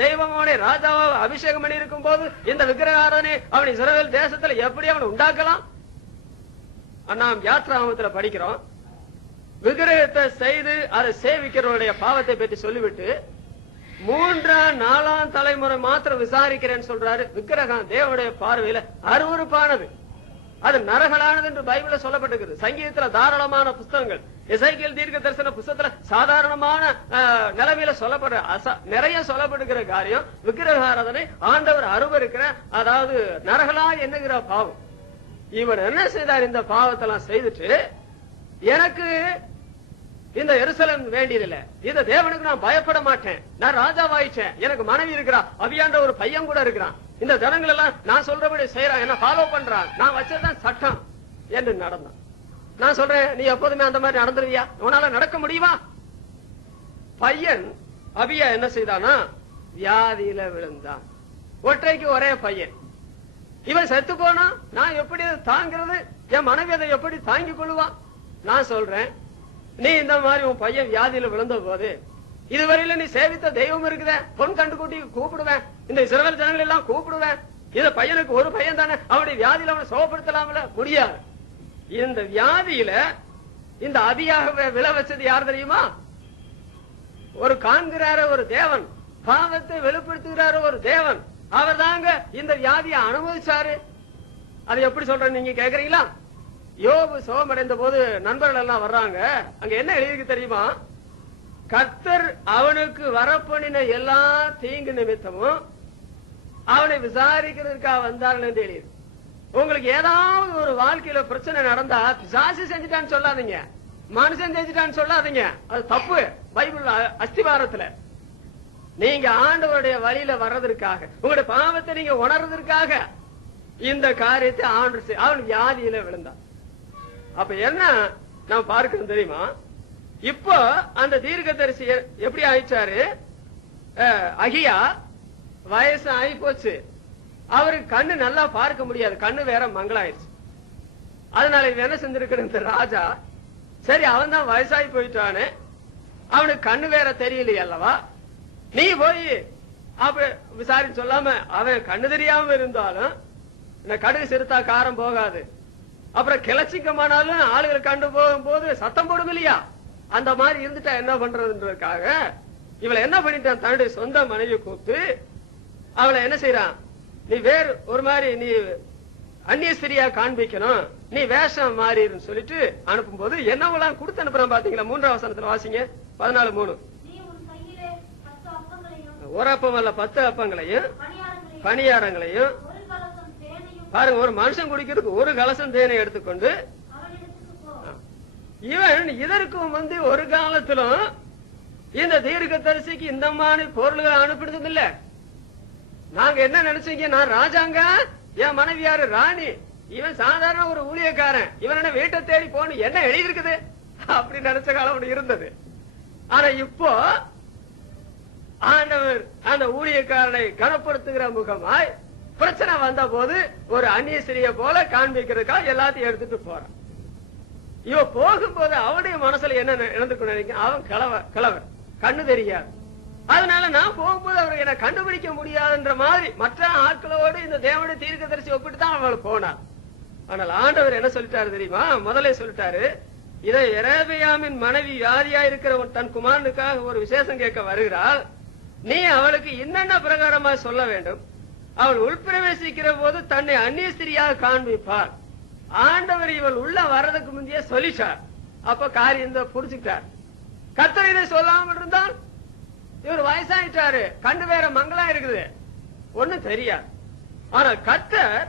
தெய்வமோனே ராஜாவா அபிஷேகம் பண்ணி இருக்கும் போது இந்த விக்கிரகாரனை அவன் இஸ்ரவேல் தேசத்துல எப்படி அவன் உண்டாக்கலாம்? நாம் யாத்ராமத்துல படிக்கிறோம், விக்கிரகத்தை செய்து அதை சேவிக்கிறவருடைய பாவத்தை பற்றி சொல்லிவிட்டு 3ஆம் 4ஆம் தலைமுறை மாத்திரம் விசாரிக்கிறேன்னு சொல்றாரு. விக்கிரகம் தேவனுடைய பார்வையில அருவருப்பானது, அது நரகலானது என்று பைபிள்ல சொல்லப்பட்டிருக்கிறது. சங்கீதத்துல தாராளமான புஸ்தகங்கள், எசேக்கியேல் தீர்க்க தரிசன புஸ்தகத்துல சாதாரணமான நிலைமையில சொல்லப்படுற நிறைய சொல்லப்படுகிற காரியம் விக்கிரக ஆராதனை ஆண்டவர் அருவருக்கிற, அதாவது நரகலா என்கிற பாவம். இவன் என்ன செய்தார், இந்த பாவத்தெல்லாம் செய்துட்டு எனக்கு இந்த எருசலேம் வேண்டியதில்லை, இந்த தேவனுக்கு நான் பயப்பட மாட்டேன், நான் ராஜாவாயிட்டேன், எனக்கு மனைவி இருக்கிறா, அபியாண்ட ஒரு பையன் கூட இருக்கிறான், இந்த ஜனங்கள் எல்லாம் நான் சொல்றபடி செய்யறான், என்ன ஃபாலோ பண்றான், நான் வச்சதுதான் சட்டம் என்று நடந்தான். நான் சொல்றேன், நீ எப்போதுமே அந்த மாதிரி நடந்துருவியா? உன்னால நடக்க முடியுமா? பையன் அபியா என்ன செய்தானா, வியாதியில விழுந்தான். ஒற்றைக்கு ஒரே பையன். இவன் செத்து போனா நான் எப்படி தாங்கிறது? என் மனைவி அதை எப்படி தாங்கிக் கொள்ளுவான்? நான் சொல்றேன், நீ இந்த மாதிரி உன் பையன் வியாதியில விழுந்த போது இதுவரையில நீ சேவித்த தெய்வம் இருக்குத, பொன் கண்டு கூட்டி கூப்பிடுவேன், இந்த இஸ்ரவேல் ஜனங்கள் எல்லாம் கூப்பிடுவேன், இந்த பையனுக்கு ஒரு பையன் தானே, அவனுடைய வியாதியில அவனை சோகப்படுத்தலாம்ல, முடியாது. இந்த வியாதியில இந்த அதியாக விழ வச்சது யார் தெரியுமா? ஒரு காண்கிறார ஒரு தேவன், பாவத்தை வெளிப்படுத்துகிறார ஒரு தேவன், அவர் தாங்க இந்த வியாதியை அனுமதிச்சாரு. அதை எப்படி சொல்றேன்னு நீங்க கேக்குறீங்களா? யோபு சோகமடைந்த போது நண்பர்கள் எல்லாம் வர்றாங்க, அங்க என்ன எழுதிருக்கு தெரியுமா? கர்த்தர் அவனுக்கு வரப்பண்ணின எல்லா தீங்கு நிமித்தமும் அவனை விசாரிக்கிறதுக்காக வந்தார்கள் என்று எழுதியிருக்கு. உங்களுக்கு ஏதாவது ஒரு வாழ்க்கையில பிரச்சனை நடந்தா பிசாசு செஞ்சுட்டான்னு சொல்லாதீங்க, மனுஷன் செஞ்சுட்டான்னு சொல்லாதீங்க, அது தப்பு. பைபிள் அஸ்திவாரத்துல நீங்க ஆண்டவருடைய வழியில வர்றதற்காக, உங்களுடைய பாவத்தை நீங்க உணர்றதற்காக இந்த காரியத்தை ஆண்டு அவன் வியாதியில விழுந்தான். அப்ப என்ன நான் பார்க்கணும் தெரியுமா? இப்போ அந்த தீர்க்கதரிசி எப்படி ஆயிடுச்சாரு? அகியா வயசு ஆகி போச்சு, அவருக்கு கண்ணு நல்லா பார்க்க முடியாது, கண்ணு வேற மங்களாயிருச்சு. அதனால இவன் என்ன செஞ்சிருக்கிற இந்த ராஜா, சரி அவன் தான் வயசாகி போயிட்டானே, அவனுக்கு கண்ணு வேற தெரியலையே அல்லவா, நீ போய் அப்ப விசாரிச்சு சொல்லாம, அவன் கண்ணு தெரியாம இருந்தாலும் இந்த கடுகு சிறுத்தா காரம் போகாது, அப்புறம் கிளச்சிக்கமானாலும் ஆளுகள் கண்டு போகும்போது சத்தம் போடும் இல்லையா, அந்த மாதிரி இருந்துட்டா என்ன பண்றதுன்றதுக்காக இவளை என்ன பண்ணிட்டான், தன்னுடைய சொந்த மனைவி கூப்பிட்டு அவளை என்ன செய்யறான், நீ வேறு ஒரு மாதிரி நீ அந்நிய ஸ்திரியா காண்பிக்கணும், நீ வேஷம் மாறின்னு சொல்லிட்டு அனுப்பும் போது என்னவெல்லாம் கொடுத்து அனுப்புறான் பாத்தீங்களா? 3ஆம் வசனத்துல வாசிங்க, 14:3. ஒரு அப்பம் அல்ல 10 அப்பங்களையும் பணியாரங்களையும் பாருங்க, ஒரு மனுஷன் குடிக்கிறதுக்கு ஒரு கலசம் தேனை எடுத்துக்கொண்டு, இவன் இதற்கும் ஒரு காலத்திலும் இந்த தீர்க்கதரிசிக்கு இந்த மாதிரி பொருள்களை அனுப்பினதும் இல்ல. நாங்க என்ன நினைச்சீங்க, நான் ராஜாங்க, என் மனைவி யாரு ராணி, இவன் சாதாரண ஒரு ஊழியக்காரன், இவன் என்ன வீட்டை தேடி போன்னு என்ன எழுதி இருக்குது அப்படி நினைச்ச காலம் இருந்தது. ஆனா இப்போ ஆண்டவர் அந்த ஊழியக்காரனை கனப்படுத்துகிற முகமாய் பிரச்சனை வந்த போது ஒரு அந்நிய ஸ்திரிய போல காண்பிக்கிறதுக்காக எல்லாத்தையும் எடுத்துட்டு போறான். இவ போகும்போது அவனுடைய மனசுல என்ன இழந்துக்கணும் நினைக்க, அவன் கிழவர் கண்ணு தெரியாது, அதனால நான் போகும்போது அவருக்கு என்ன கண்டுபிடிக்க முடியாதுன்ற மாதிரி மற்ற ஆட்களோடு இந்த தேவனுடைய தீர்க்கதரிசி ஒப்பிட்டு தான் அவள் போனார். ஆனால் ஆண்டவர் என்ன சொல்லிட்டாரு தெரியுமா? முதல்ல சொல்லிட்டாரு, இதை எரேபியாமின் மனைவி வியாதியா இருக்கிற தன் குமாரனுக்காக ஒரு விசேஷம் கேட்க வருகிறாள், நீ அவளுக்கு என்னென்ன பிரகாரமா சொல்ல வேண்டும், அவள் உள்பிரவேசிக்கிற போது தன்னை அந்நிய ஸ்திரியாக காண்பிப்பார். ஆண்டவர் இவள் உள்ள வர்றதுக்கு முந்தைய சொல்லிட்டார். அப்ப காரியம் புரிச்சுட்டார். கர்த்தர் இதை சொல்லாமல் இருந்தால், இவர் வயசாயிட்டாரு, கண்ணு வேற மங்களா இருக்குது, ஒண்ணும் தெரியாது. ஆனா கர்த்தர்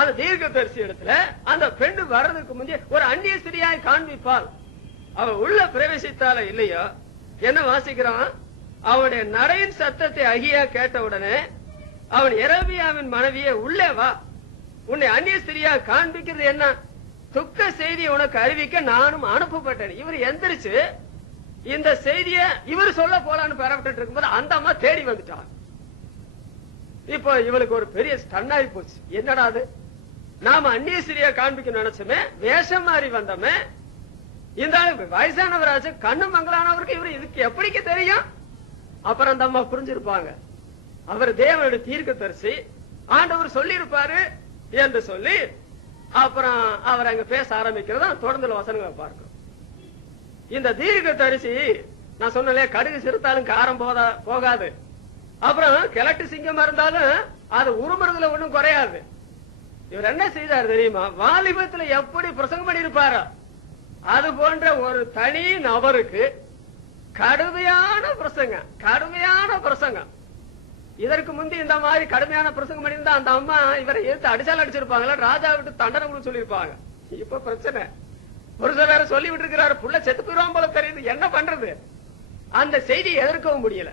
அந்த தீர்க்கதரிசி இடத்துல அந்த பெண்ணு வர்றதுக்கு முந்தைய ஒரு அந்நிய ஸ்திரியாய் காண்பிப்பாள். அவ உள்ள பிரவேசித்தால இல்லையோ என்ன வாசிக்கிறான், அவனுடைய நடையின் சத்தத்தை அகியா கேட்ட உடனே அவன் எரேபியாவின் மனைவியை உள்ளே வா, உன்னை அந்நிய ஸ்திரியா காண்பிக்கிறது என்ன, துக்க செய்தியை உனக்கு அறிவிக்க நானும் அனுப்பப்பட்டேன். இவர் எந்திரிச்சு இந்த செய்தியை இவர் சொல்ல போலான்னு பெறப்பட்டு இருக்கும்போது அந்த அம்மா தேடி வந்துட்டான். இப்போ இவளுக்கு ஒரு பெரிய ஸ்டன் ஆகி போச்சு, என்னடா அது, நாம அந்நிய ஸ்திரியா காண்பிக்க நினைச்சோமே, வேஷம் மாறி வந்தோமே, இந்த வயசானவராச்சு கண்ணு மங்களானவருக்கு இவர் இதுக்கு எப்படிக்கு தெரியும்? அப்புறம் அந்த அம்மா புரிஞ்சிருப்பாங்க, அவர் தேவனுடைய தீர்க்கதரிசி, ஆண்டவர் சொல்லி இருப்பாரு என்று சொல்லி அப்புறம் அவர் அங்க பேச ஆரம்பிக்கிறதா தொடர்ந்து வசனங்களை பார்க்கிறோம். இந்த தீர்க்கதரிசி நான் சொன்னே, கடுகு சிறுத்தாலும் காரம் போகாது, அப்புறம் கிழட்டு சிங்கமா இருந்தாலும் அது உருமுறதுல ஒண்ணும் குறையாது. இவர் என்ன செய்தார் தெரியுமா? வாலிபத்துல எப்படி பிரசங்கம் பண்ணி இருப்பாரோ அது போன்ற ஒரு தனி நபருக்கு கடுமையான பிரசங்கம். இதற்கு முந்தி இந்த மாதிரி கடுமையான பிரசங்கம் பண்ணியிருந்தா அந்த அம்மா இவரை எடுத்து அடிச்சாலும் அடிச்சிருப்பாங்களா, ராஜா விட்டு தண்டனை கூட சொல்லியிருப்பாங்க. இப்ப பிரச்சனை, ஒரு சில வேற சொல்லி விட்டு இருக்கிறாரு, புள்ள செத்து போயிடுவான் போல தெரியுது, என்ன பண்றது? அந்த செய்தி எதிர்க்கவும் முடியல.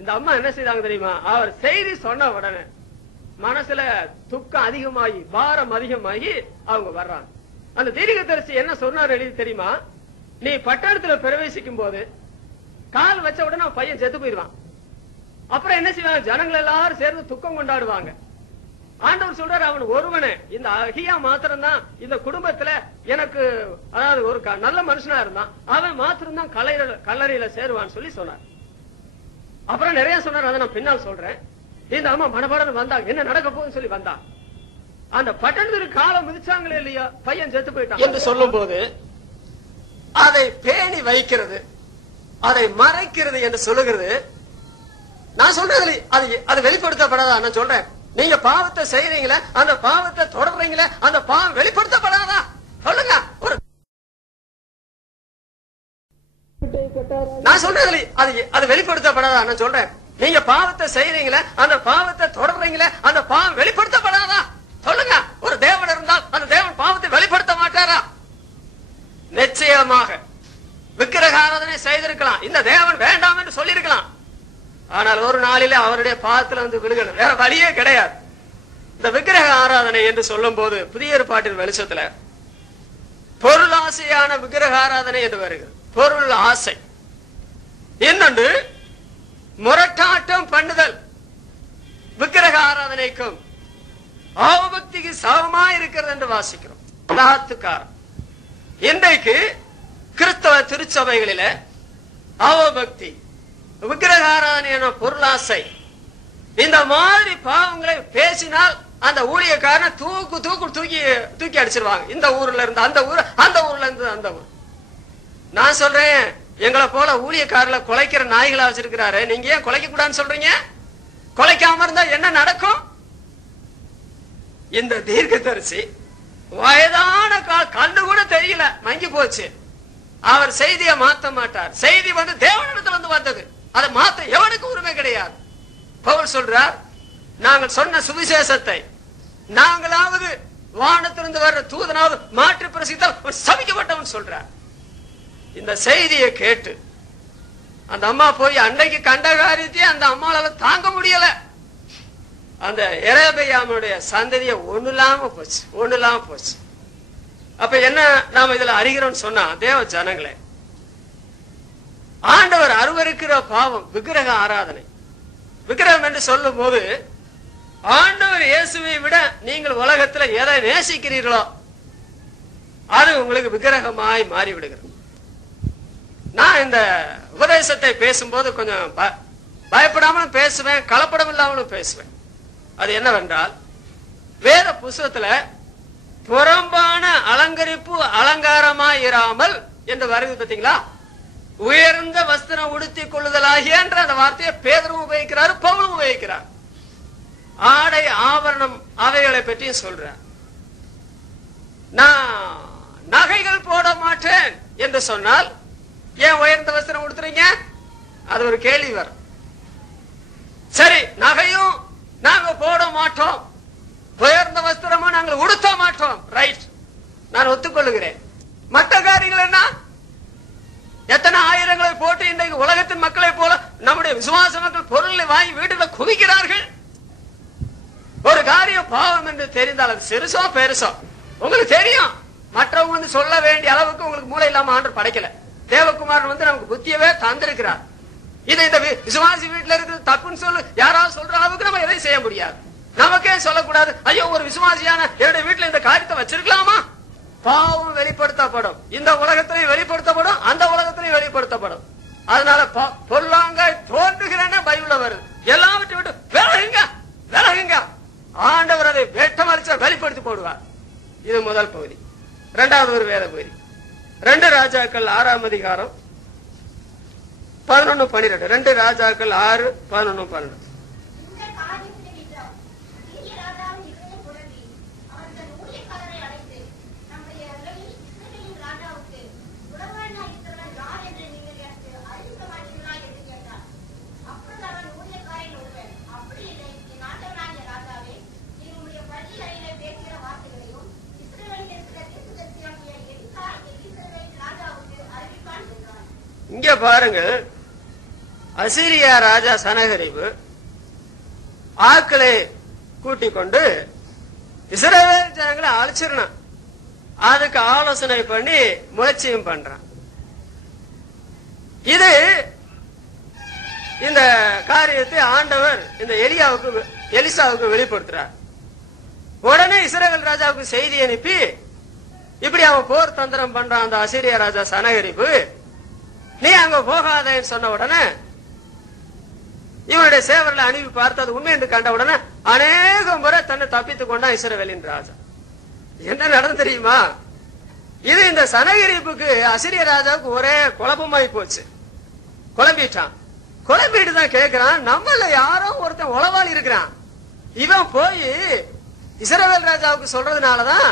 இந்த அம்மா என்ன செய்தாங்க தெரியுமா? அவர் செய்தி சொன்ன உடனே மனசுல துக்கம் அதிகமாகி பாரம் அதிகமாகி அவங்க வர்றாங்க. அந்த தீர்க்கதரிசி என்ன சொன்னார் எழுதி தெரியுமா? நீ பட்டணத்துல பிரவேசிக்கும் போது கால் வச்ச உடனே பையன் செத்து போயிடுவான். அப்புறம் என்ன செய்வாங்க? ஜனங்கள் எல்லாரும் சேர்ந்து துக்கம் கொண்டாடுவாங்க. ஆண்டவர் சொல்றாரு, அவன் ஒருவனே, இந்த அகியா மாத்திரம்தான் இந்த குடும்பத்துல எனக்கு, அதாவது ஒரு நல்ல மனுஷனா இருந்தான், அவன் மாத்திரம்தான் கல்லறையில சேருவான்னு சொல்லி சொன்னார். அப்புறம் நிறைய சொன்னார், அதை நான் பின்னால் சொல்றேன். இந்த அம்மா மனப்பாடம் வந்தாங்க, என்ன நடக்க போகுதுன்னு சொல்லி வந்தா. அந்த பட்டணத்துக்கு காலம் மிதிச்சாங்களே இல்லையா, பையன் செத்து போயிட்டான் என்று சொல்லும் போது அதை பேணி வைக்கிறது, அதை மறைக்கிறது என்று சொல்லுகிறது. நான் சொல்றது அது வெளிப்படுத்தப்படாதா? நான் சொல்றேன், நீங்க பாவத்தை செய்யறீங்களே, அந்த பாவத்தை தொடர்றீங்களே, அந்த பாவம் வெளிப்படுத்தப்படாதா? சொல்லுங்க. ஒரு நான் சொல்றது அது வெளிப்படுத்தப்படாதா? நான் சொல்றேன், நீங்க பாவத்தை செய்யறீங்களே, அந்த பாவத்தை தொடர்றீங்களே, அந்த பாவம் வெளிப்படுத்தப்படாதா? சொல்லுங்க. ஒரு தேவன் இருந்தால் அந்த தேவன் பாவத்தை வெளிப்படுத்த மாட்டாரா? நிச்சயமாக விக்கிரக ஆராதனை செய்திருக்கலாம், இந்த தேவன் வேண்டாம் என்று சொல்லியிருக்கலாம். ஆனால் ஒரு நாளில அவருடைய பாதத்தில் வந்து விழுகணும், வேற வழியே கிடையாது. இந்த விக்கிரக ஆராதனை என்று சொல்லும் போது புதிய ஏற்பாட்டின் வெளிச்சத்துல பொருளாசையான விக்கிரக ஆராதனை என்று வருகிறது. பொருள் ஆசை. இன்னொன்று முரட்டாட்டம் பண்ணுதல். விக்கிரக ஆராதனைக்கும் அவபக்திக்கு சமமா இருக்கிறது என்று வாசிக்கிறோம். பலாத்காரம். இன்றைக்கு கிறிஸ்தவ திருச்சபைகளில அவபக்தி, விக்கிரக ஆராதனை, பொருளாசை, இந்த மாதிரி பாவங்களை பேசினால் அந்த ஊழியக்காரனை தூக்கி அடிச்சிருவாங்க. இந்த ஊர்ல இருந்து அந்த ஊர், அந்த ஊர்ல இருந்து அந்த ஊர். நான் சொல்றேன், எங்களை போல ஊழியக்காரர்ல கொலைக்கிற நாய்களா வச்சிருக்கிறாரு, நீங்க ஏன் கொலைக்க கூடாதுன்னு சொல்றீங்க? கொலைக்காம இருந்தா என்ன நடக்கும்? இந்த தீர்க்கதரிசி வயதான கண்ணு கூட தெரியல, மங்கி போச்சு. அவர் செய்தியை மாற்ற மாட்டார். செய்தி வந்து தேவனிடத்துல இருந்து வந்தது, அதை மாற்ற எவனுக்கு உரிமை கிடையாது. பவுல் சொல்றார், நாங்கள் சொன்ன சுவிசேஷத்தை நாங்களாவது வானத்திலிருந்து வர்ற தூதனாவது மாற்றி பிரசித்தால் சபிக்கப்பட்டவன் சொல்றார். இந்த செய்தியை கேட்டு அந்த அம்மா போய் அன்னைக்கு கண்ட காரியத்தையே அந்த அம்மாவால தாங்க முடியல. அந்த எரேபியாமுடைய சந்ததியை ஒண்ணுலாம போச்சு. அப்ப என்ன நாம இதுல அறிகிறோம் சொன்னா, தேவ ஜனங்களே, ஆண்டவர் அருவருக்கிற பாவம் விக்கிரக ஆராதனை. விக்கிரகம் என்று சொல்லும் போது ஆண்டவர் இயேசுவை விட நீங்கள் உலகத்துல எதை நேசிக்கிறீர்களோ அது உங்களுக்கு விக்கிரகமாய் மாறிவிடுகிறது. நான் இந்த உபதேசத்தை பேசும்போது கொஞ்சம் பயப்படாமலும் பேசுவேன், கலப்படம் இல்லாமலும் பேசுவேன். அது என்னவென்றால், வேத புஸ்தகத்துல புறம்பான அலங்கரிப்பு அலங்காரமாய் இராமல் என்று வருது பார்த்தீங்களா? உயர்ந்த வஸ்திரம் உடுத்திக் கொள்ளுதலாகிய என்ற அந்த வார்த்தையை பேதரும் உபயோகிக்கிறார், பவுலும் உபயோகிக்கிறார். ஆடை ஆபரணம் அவைகளை பற்றி சொல்றார். நான் நகைகள் போட மாட்டேன் என்று சொன்னால் ஏன் உயர்ந்த வஸ்திரம் உடுத்துறீங்க? அது ஒரு கேள்வி வரும். சரி, நகையும் நாங்க போட மாட்டோம், உயர்ந்த வஸ்திரமும் நாங்கள் உடுத்த மாட்டோம், ரைட், நான் ஒத்துக்கொள்ளுகிறேன். மற்ற காரியங்கள் என்ன? எத்தனை ஆயிரங்களை போட்டு இன்றைக்கு உலகத்தின் மக்களை போல நம்முடைய விசுவாச மக்கள் பொருளை வாங்கி வீட்டுல குவிக்கிறார்கள். ஒரு காரியம் பாவம் என்று தெரிந்தால் அது சிறுசோ பெருசோ உங்களுக்கு தெரியும். மற்றவங்க வந்து சொல்ல வேண்டிய அளவுக்கு உங்களுக்கு மூளை இல்லாம ஆண்டவர் படைக்கல. தேவகுமாரன் வந்து நமக்கு புத்தியவே தந்திருக்கிறார். இதை இந்த விசுவாசி வீட்டுல இருக்கிறது தப்புன்னு சொல்லு யாராவது சொல்ற அளவுக்கு நம்ம எதையும் செய்ய முடியாது. நமக்கே சொல்லக்கூடாது, ஐயோ ஒரு விசுவாசியான என்னுடைய வீட்டுல இந்த காரியத்தை வச்சிருக்கலாமா? பாவம் வெளிப்படுத்தப்படும், இந்த உலகத்திலையும் வெளிப்படுத்தப்படும், அந்த உலகத்திலையும் வெளிப்படுத்தப்படும். அதனால பொல்லாங்காய் தோன்றுகிறேன்னு பைபிள்ல வருது. எல்லாவற்றையும் விட்டு விலகுங்க, விலகுங்க. ஆண்டவர் அதை வெட்டமரிச்சா வெளிப்படுத்தி போடுவார். இது முதல் பகுதி. இரண்டாவது ஒரு வேத பகுதி, 2 ராஜாக்கள் 6ஆம் அதிகாரம் 11-12. 2 ராஜாக்கள் 6, 11, 12. இங்க பாருங்க, அசீரியா ராஜா சனகரிவு ஆட்களை கூட்டிக் கொண்டு இஸ்ரவேல் ஜனங்களை அழிச்சிடணும், அதுக்கு ஆலோசனை பண்ணி முயற்சியும் பண்றான். இது இந்த காரியத்தை ஆண்டவர் இந்த எலிசாவுக்கு வெளிப்படுத்துறார். உடனே இஸ்ரவேல் ராஜாவுக்கு செய்தி அனுப்பி இப்படி அவன் போர் தந்திரம் பண்றான் அந்த அசீரிய ராஜா சனகரிப்பு, நீ அங்க போகாதேன்னு சொன்ன உடனே இவனுடைய சேவர்களை அனுப்பி பார்த்து அது உண்மை என்று கண்ட உடனே அநேக முறை தன்னை தப்பித்துக் கொண்டான் இஸ்ரவேலின் ராஜா. என்ன நடந்து தெரியுமா? இது இந்த சனகரிப்புக்கு அசீரிய ராஜாவுக்கு ஒரே குழப்பமாயி போச்சு. குழம்பிட்டான். குழம்பிட்டு தான் கேட்கிறான், நம்மள யாரோ ஒருத்தன் உளவாளி இருக்கிறான், இவன் போய் இஸ்ரவேல் ராஜாவுக்கு சொல்றதுனாலதான்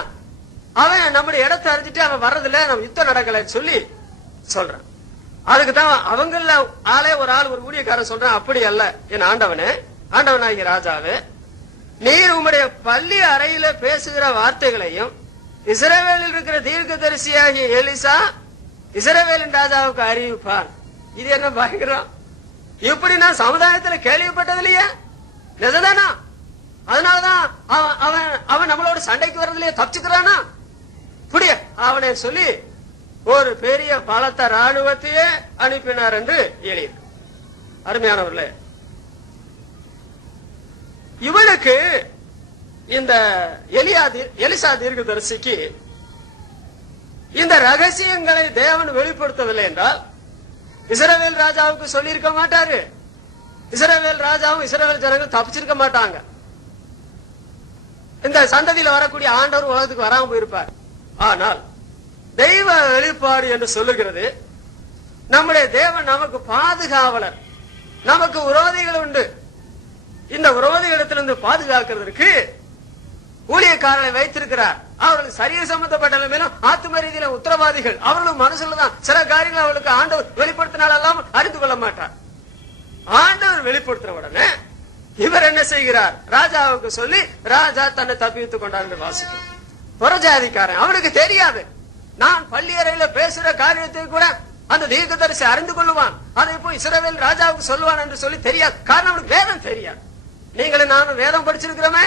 அவன் நம்முடைய இடத்தை அறிஞ்சிட்டு அவன் வர்றதில்ல, நம்ம யுத்தம் நடக்கலன்னு சொல்லி சொல்றான். அதுக்குதான் அவங்கள ஆளே ஒரு ஆள் ஒரு ஊழியக்காரன் சொல்றான், அப்படி அல்ல என் ஆண்டவனே, ஆண்டவனாகிய ராஜாவே, நீர் உம்முடைய பள்ளி அறையில பேசுகிற வார்த்தைகளையும் இஸ்ரவேலில் இருக்கிற தீர்க்கதரிசியாகிய எலிசா இஸ்ரவேலின் ராஜாவுக்கு அறிவிப்பான். இது என்ன பயங்கரம்! இப்படி நான் சமுதாயத்துல கேள்விப்பட்டது இல்லையே, நிஜதானா? அதனாலதான் அவன் நம்மளோட சண்டைக்கு வர்றதுலயே தப்பிச்சுக்கிறானா? புடிய அவனை சொல்லி ஒரு பெரிய பலத்த ராணுவத்தையே அனுப்பினார் என்று எழுதியிருக்கு. அருமையானவர்களே, இவனுக்கு இந்த எலிசா தீர்க்கதரிசிக்கு இந்த ரகசியங்களை தேவன் வெளிப்படுத்தவில்லை என்றால் இஸ்ரவேல் ராஜாவுக்கு சொல்லி இருக்க மாட்டாரு. இஸ்ரவேல் ராஜாவும் இஸ்ரவேல் ஜனங்களும் தப்பிச்சிருக்க மாட்டாங்க. இந்த சந்ததியில வரக்கூடிய ஆண்டவர் உலகத்துக்கு வராம போயிருப்பார். ஆனால் தெய்வ வெளிப்பாடு என்று சொல்லுகிறது, நம்முடைய தேவன் நமக்கு பாதுகாவலர், நமக்கு விரோதிகள் உண்டு. இந்த விரோதிகளிடத்திலிருந்து பாதுகாக்கிறதுக்கு ஊழியக்காரர்களை வைத்திருக்கிறார். அவர்களுக்கு சரீர சம்பந்தப்பட்ட நிலைமையிலும் ஆத்ம ரீதியில உத்தரவாதிகள். அவர்களும் மனசுல தான் சில காரியங்கள் அவர்களுக்கு ஆண்டவர் வெளிப்படுத்தினால் எல்லாம் அறிந்து கொள்ள மாட்டார். ஆண்டவர் வெளிப்படுத்தின உடனே இவர் என்ன செய்கிறார்? ராஜாவுக்கு சொல்லி ராஜா தன்னை தப்பித்துக் கொண்டார் என்று வாசிக்கும். புறஜாதிக்காரன், அவனுக்கு தெரியாது. நான் பள்ளி அறையில பேசுற காரியத்தை கூட அந்த தீர்க்கதரிசி அறிந்து கொள்ளுவான், அதை போய் இஸ்ரவேல் ராஜாவுக்கு சொல்லுவான் என்று சொல்லி தெரியாது. காரணம் அவனுக்கு வேதம் தெரியாது. நீங்களும் நானும் வேதம் படிச்சிருக்கிறோமே.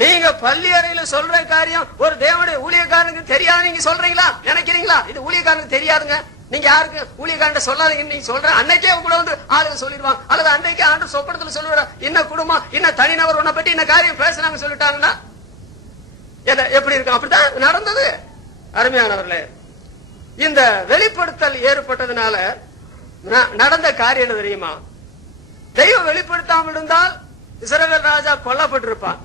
நீங்க பள்ளி அறையில சொல்ற காரியம் ஒரு தேவனுடைய ஊழியக்காரனுக்கு தெரியாது நீங்க சொல்றீங்களா? நினைக்கிறீங்களா இது ஊழியக்காரனுக்கு தெரியாதுங்க? நீங்க யாருக்கு ஊழியக்காரன் சொல்லாதீங்கன்னு நீங்க சொல்ற அன்னைக்கே கூட வந்து ஆளுங்க சொல்லிடுவாங்க. அல்லது அன்னைக்கே ஆண்டு சொப்பனத்துல சொல்லுவாங்க, இன்ன குடும்பம் இன்ன தனிநபர் உன்னை பற்றி இந்த காரியம் பேசுறாங்க சொல்லிட்டாங்கன்னா எப்படி இருக்கும்? அப்படித்தான் நடந்தது. அருமையானவர்களே, இந்த வெளிப்படுத்தல் ஏற்பட்டதுனால நடந்த காரியம் என்ன தெரியுமா? தெய்வம் வெளிப்படுத்தாமல் இருந்தால் இஸ்ரவேல் ராஜா கொல்லப்பட்டிருப்பான்.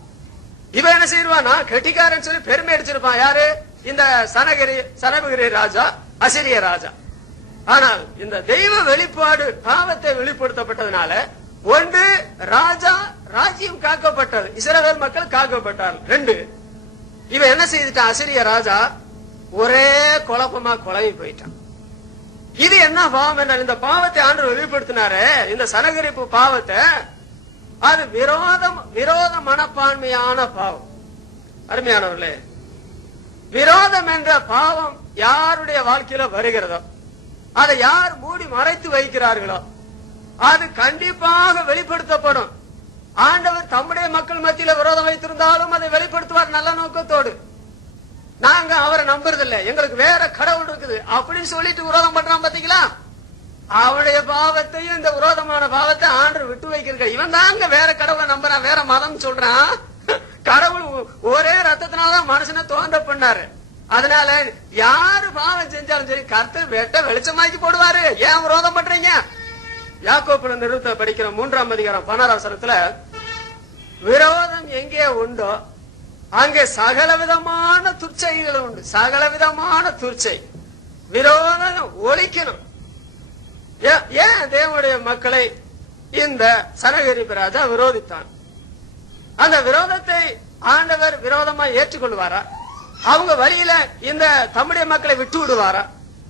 இவன் என்ன செய்வானா? கெட்டிக்காரன் சொல்லி பெருமை அடிச்சிருப்பான். யாரு? இந்த சனபகிரி ராஜா, அசிரிய ராஜா. ஆனால் இந்த தெய்வ வெளிப்பாடு பாவத்தை வெளிப்படுத்தப்பட்டதுனால ஒன்று, ராஜா ராஜ்யம் காக்கப்பட்டது, இஸ்ரவேல் மக்கள் காக்கப்பட்டார்கள். ரெண்டு, இவன் என்ன செய்துட்டான்? அசிரிய ராஜா ஒரே குழப்பமா குழம்பி போயிட்டான். இது என்ன பாவம் என்றால், இந்த பாவத்தை ஆண்டவர் வெளிப்படுத்தினாரு, இந்த சனகரிப்பு பாவத்தை, அது விரோத மனப்பான்மையான பாவம். அருமையானவர்களே, விரோதம் என்ற பாவம் யாருடைய வாழ்க்கையில வருகிறதோ, அதை யார் மூடி மறைத்து வைக்கிறார்களோ அது கண்டிப்பாக வெளிப்படுத்தப்படும். ஆண்டவர் தம்முடைய மக்கள் மத்தியில விரோதம் வைத்திருந்தாலும் அதை வெளிப்படுத்துவார் நல்ல நோக்கத்தோடு. நாங்க அவரை நம்புறதில்லை, எங்களுக்கு வேற கடவுள் இருக்குது அப்படின்னு சொல்லிட்டு விரோதம் பண்றான் பாத்தீங்களா? அவனுடைய பாவத்தையும் இந்த விரோதமான பாவத்தை ஆண்டவர் விட்டு வைக்கிறார். இவன் தாங்க வேற கடவுளை நம்புறான், வேற மதம் சொல்றான். கடவுள் ஒரே ரத்தத்தினாலதான் மனுஷனை தோன்ற பண்ணாரு. அதனால யாரு பாவம் செஞ்சாலும் சரி கர்த்தர் வெட்ட வெளிச்சமாக்கி போடுவாரு. ஏன் விரோதம் பண்றீங்க? யாக்கோபு நிறுத்த படிக்கிற 3ஆம் அதிகாரம் 16ஆம் வசனத்துல, விரோதம் எங்கே உண்டோ அங்கே சகல விதமான துர்ச்சைகள் உண்டு. சகல விதமான துர்ச்சை, விரோதம் ஒழிக்கணும். ஏன் தேவனுடைய மக்களை இந்த சனகரிப்பு ராஜா விரோதித்தான்? அந்த விரோதத்தை ஆண்டவர் விரோதமா ஏற்றுக்கொள்வாரா? அவங்க வழியில இந்த தம்முடைய மக்களை விட்டு விடுவாரா?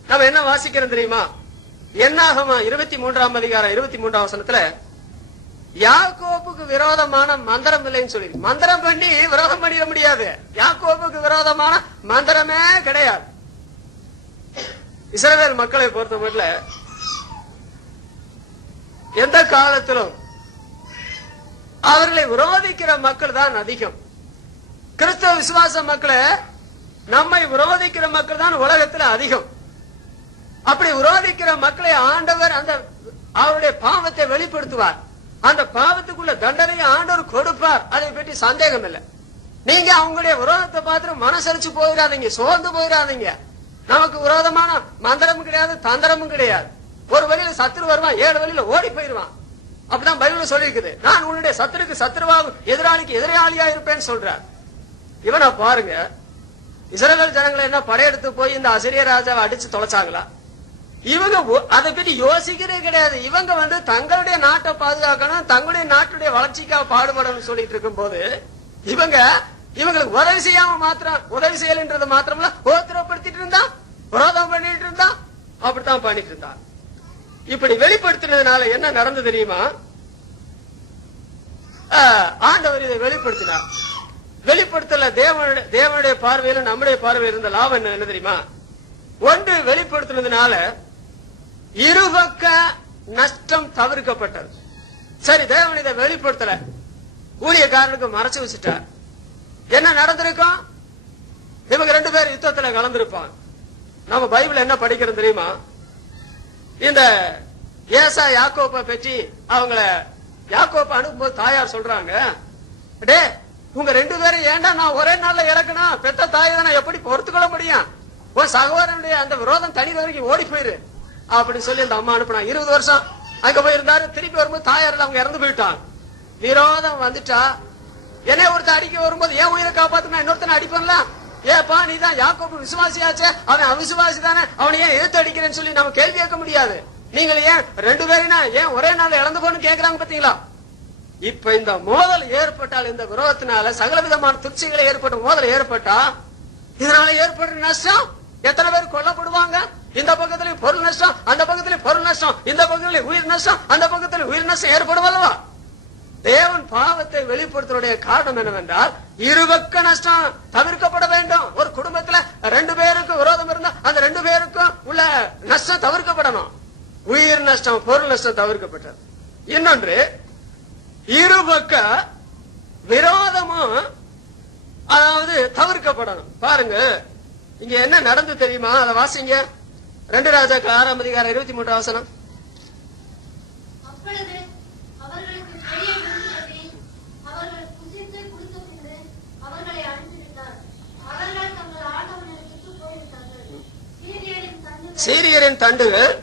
நம்ம என்ன வாசிக்கிறோம் தெரியுமா? என்னாகுமா 23ஆம் அதிகாரம் 23ஆம் வசனத்துல, யாக்கோபுக்கு விரோதமான மந்திரம் இல்லைன்னு சொல்லி, மந்திரம் பண்ணி விரோதம் பண்ணிட முடியாது. யாக்கோபுக்கு விரோதமான மந்திரமே கிடையாது. இஸ்ரவேல் மக்களை பொறுத்த மட்டும் எந்த காலத்திலும் அவர்களை விரோதிக்கிற மக்கள் தான் அதிகம். கிறிஸ்தவ விசுவாச மக்களை நம்மை விரோதிக்கிற மக்கள் தான் உலகத்தில் அதிகம். அப்படி விரோதிக்கிற மக்களை ஆண்டவர் அந்த அவருடைய பாவத்தை வெளிப்படுத்துவார். அந்த பாவத்துக்குள்ள தண்டனையை ஆண்டவர் கொடுப்பார். அதை பற்றி சந்தேகம் இல்லை. நீங்க அவங்களுடைய விரோதத்தை பார்த்து மனசரிச்சு போயிடாதீங்க, சோர்ந்து போயிடாதீங்க. நமக்கு விரோதமான மந்திரமும் கிடையாது, தந்திரமும் கிடையாது. ஒரு வழியில சத்துரு வருவான், 7 வழியில ஓடி போயிருவான். அப்படிதான் பைபிள் சொல்லிருக்குது. நான் உன்னுடைய சத்துருக்கு சத்துருவாகும், எதிராளிக்கு எதிராளியா இருப்பேன்னு சொல்றார். இவனை பாருங்க, இஸ்ரவேல் ஜனங்களை என்ன படையெடுத்து போய் இந்த அசிரிய ராஜாவை அடிச்சு தொலைச்சாங்களா? இவங்க அதை பத்தி யோசிக்கிறதே கிடையாது. இவங்க தங்களுடைய நாட்டை பாதுகாக்கணும், தங்களுடைய நாட்டுடைய வளர்ச்சிக்காக பாடுபடணும் சொல்லிட்டு இருக்கும் போது இவங்களுக்கு உதவி செய்யாம மாத்திரம், உதவி செய்யலன்றது மாத்திரம்ல உத்தரப்படுத்திட்டு இருந்தா, விரோதம் பண்ணிட்டு இருந்தா, அப்படித்தான் பண்ணிட்டு இருந்தா. இப்படி வெளிப்படுத்தினதுனால என்ன நடந்து தெரியுமா? ஆண்டவர் இதை வெளிப்படுத்தினார். வெளிப்படுத்தல தேவனுடைய பார்வையில நம்முடைய பார்வையில் இருந்த லாபம் என்ன தெரியுமா? ஒன்று, வெளிப்படுத்தினதுனால இருபக்க நஷ்டம் தவிர்க்கப்பட்டது. சரி, தேவன் இதை வெளிப்படுத்தல, ஊழியக்காரனுக்கு மறைச்சு வச்சுட்டார். என்ன நடந்திருக்கும்? இவங்க 2 பேர் யுத்தத்துல கலந்திருப்பாங்க. நம்ம பைபிள் என்ன படிக்கிறோம் தெரியுமா? இந்த ஏசா யாக்கோப்பை பற்றி அவங்கள யாக்கோப்பை அனுப்பும்போது தாயார் சொல்றாங்க, டே உங்க 2 பேரும் ஏண்டா நான் ஒரே நாள்ல இறக்கணும்? பெத்த தாயை நான் எப்படி பொறுத்துக்கொள்ள முடியும்? ஒரு சகோதரனுடைய அந்த விரோதம் தனி வரைக்கும் ஓடி போயிரு அப்படின்னு சொல்லி அந்த அம்மா அனுப்புனா. 20 வருஷம் அங்க போயிருந்தாரு. திருப்பி வரும்போது தாயார் அவங்க இறந்து போயிட்டான். விரோதம் வந்துட்டா என்னை ஒருத்தர் அடிக்க வரும்போது என் உயிரை காப்பாத்துனா இன்னொருத்தனை அடிப்பேன்ல? ஏப்பா நீதான் யாக்கோபு விசுவாசியாச்சே, அவன் அவிசுவாசி தானே, அவனை ஏன் எதிர்த்து அடிக்கிறேன்னு சொல்லி நம்ம கேள்வி கேட்க முடியாது. நீங்கள் ஏன் 2 பேரினா ஏன் ஒரே நாள் இழந்து போன்னு கேட்கறாங்க பாத்தீங்களா? இப்ப இந்த மோதல் ஏற்பட்டால், இந்த விரோதத்தினால சகல விதமான துர்ச்சிகளை ஏற்பட்ட மோதல் ஏற்பட்டா, இதனால ஏற்படுற நஷ்டம் எத்தனை பேர் கொல்லப்படுவாங்க? இந்த பக்கத்துல பொருள் நஷ்டம், அந்த பக்கத்துல பொருள் நஷ்டம், இந்த பக்கத்துல உயிர் நஷ்டம், அந்த பக்கத்துல உயிர் நஷ்டம் ஏற்படும் அல்லவா? தேவன் பாவத்தை வெளிப்படுத்துவதனுடைய காரணம் என்னவென்றால், இருபக்க நஷ்டம் தவிர்க்கப்பட வேண்டும். ஒரு குடும்பத்துல 2 பேருக்கு விரோதம் இருந்தா அந்த 2 பேருக்கும் உள்ள நஷ்டம் தவிர்க்கப்படணும். உயிர் நஷ்டம், பொருள் நஷ்டம் தவிர்க்கப்பட்டது. இன்னொன்று, இருபக்க விரோதமும் அதாவது தவிர்க்கப்படணும். பாருங்க இங்க என்ன நடந்து தெரியுமா? அதை வாசிங்க. 2 ராஜாக்கள் 6ஆம் அதிகாரம் 23ஆம் வசனம். சீரியரின் தண்டுகள்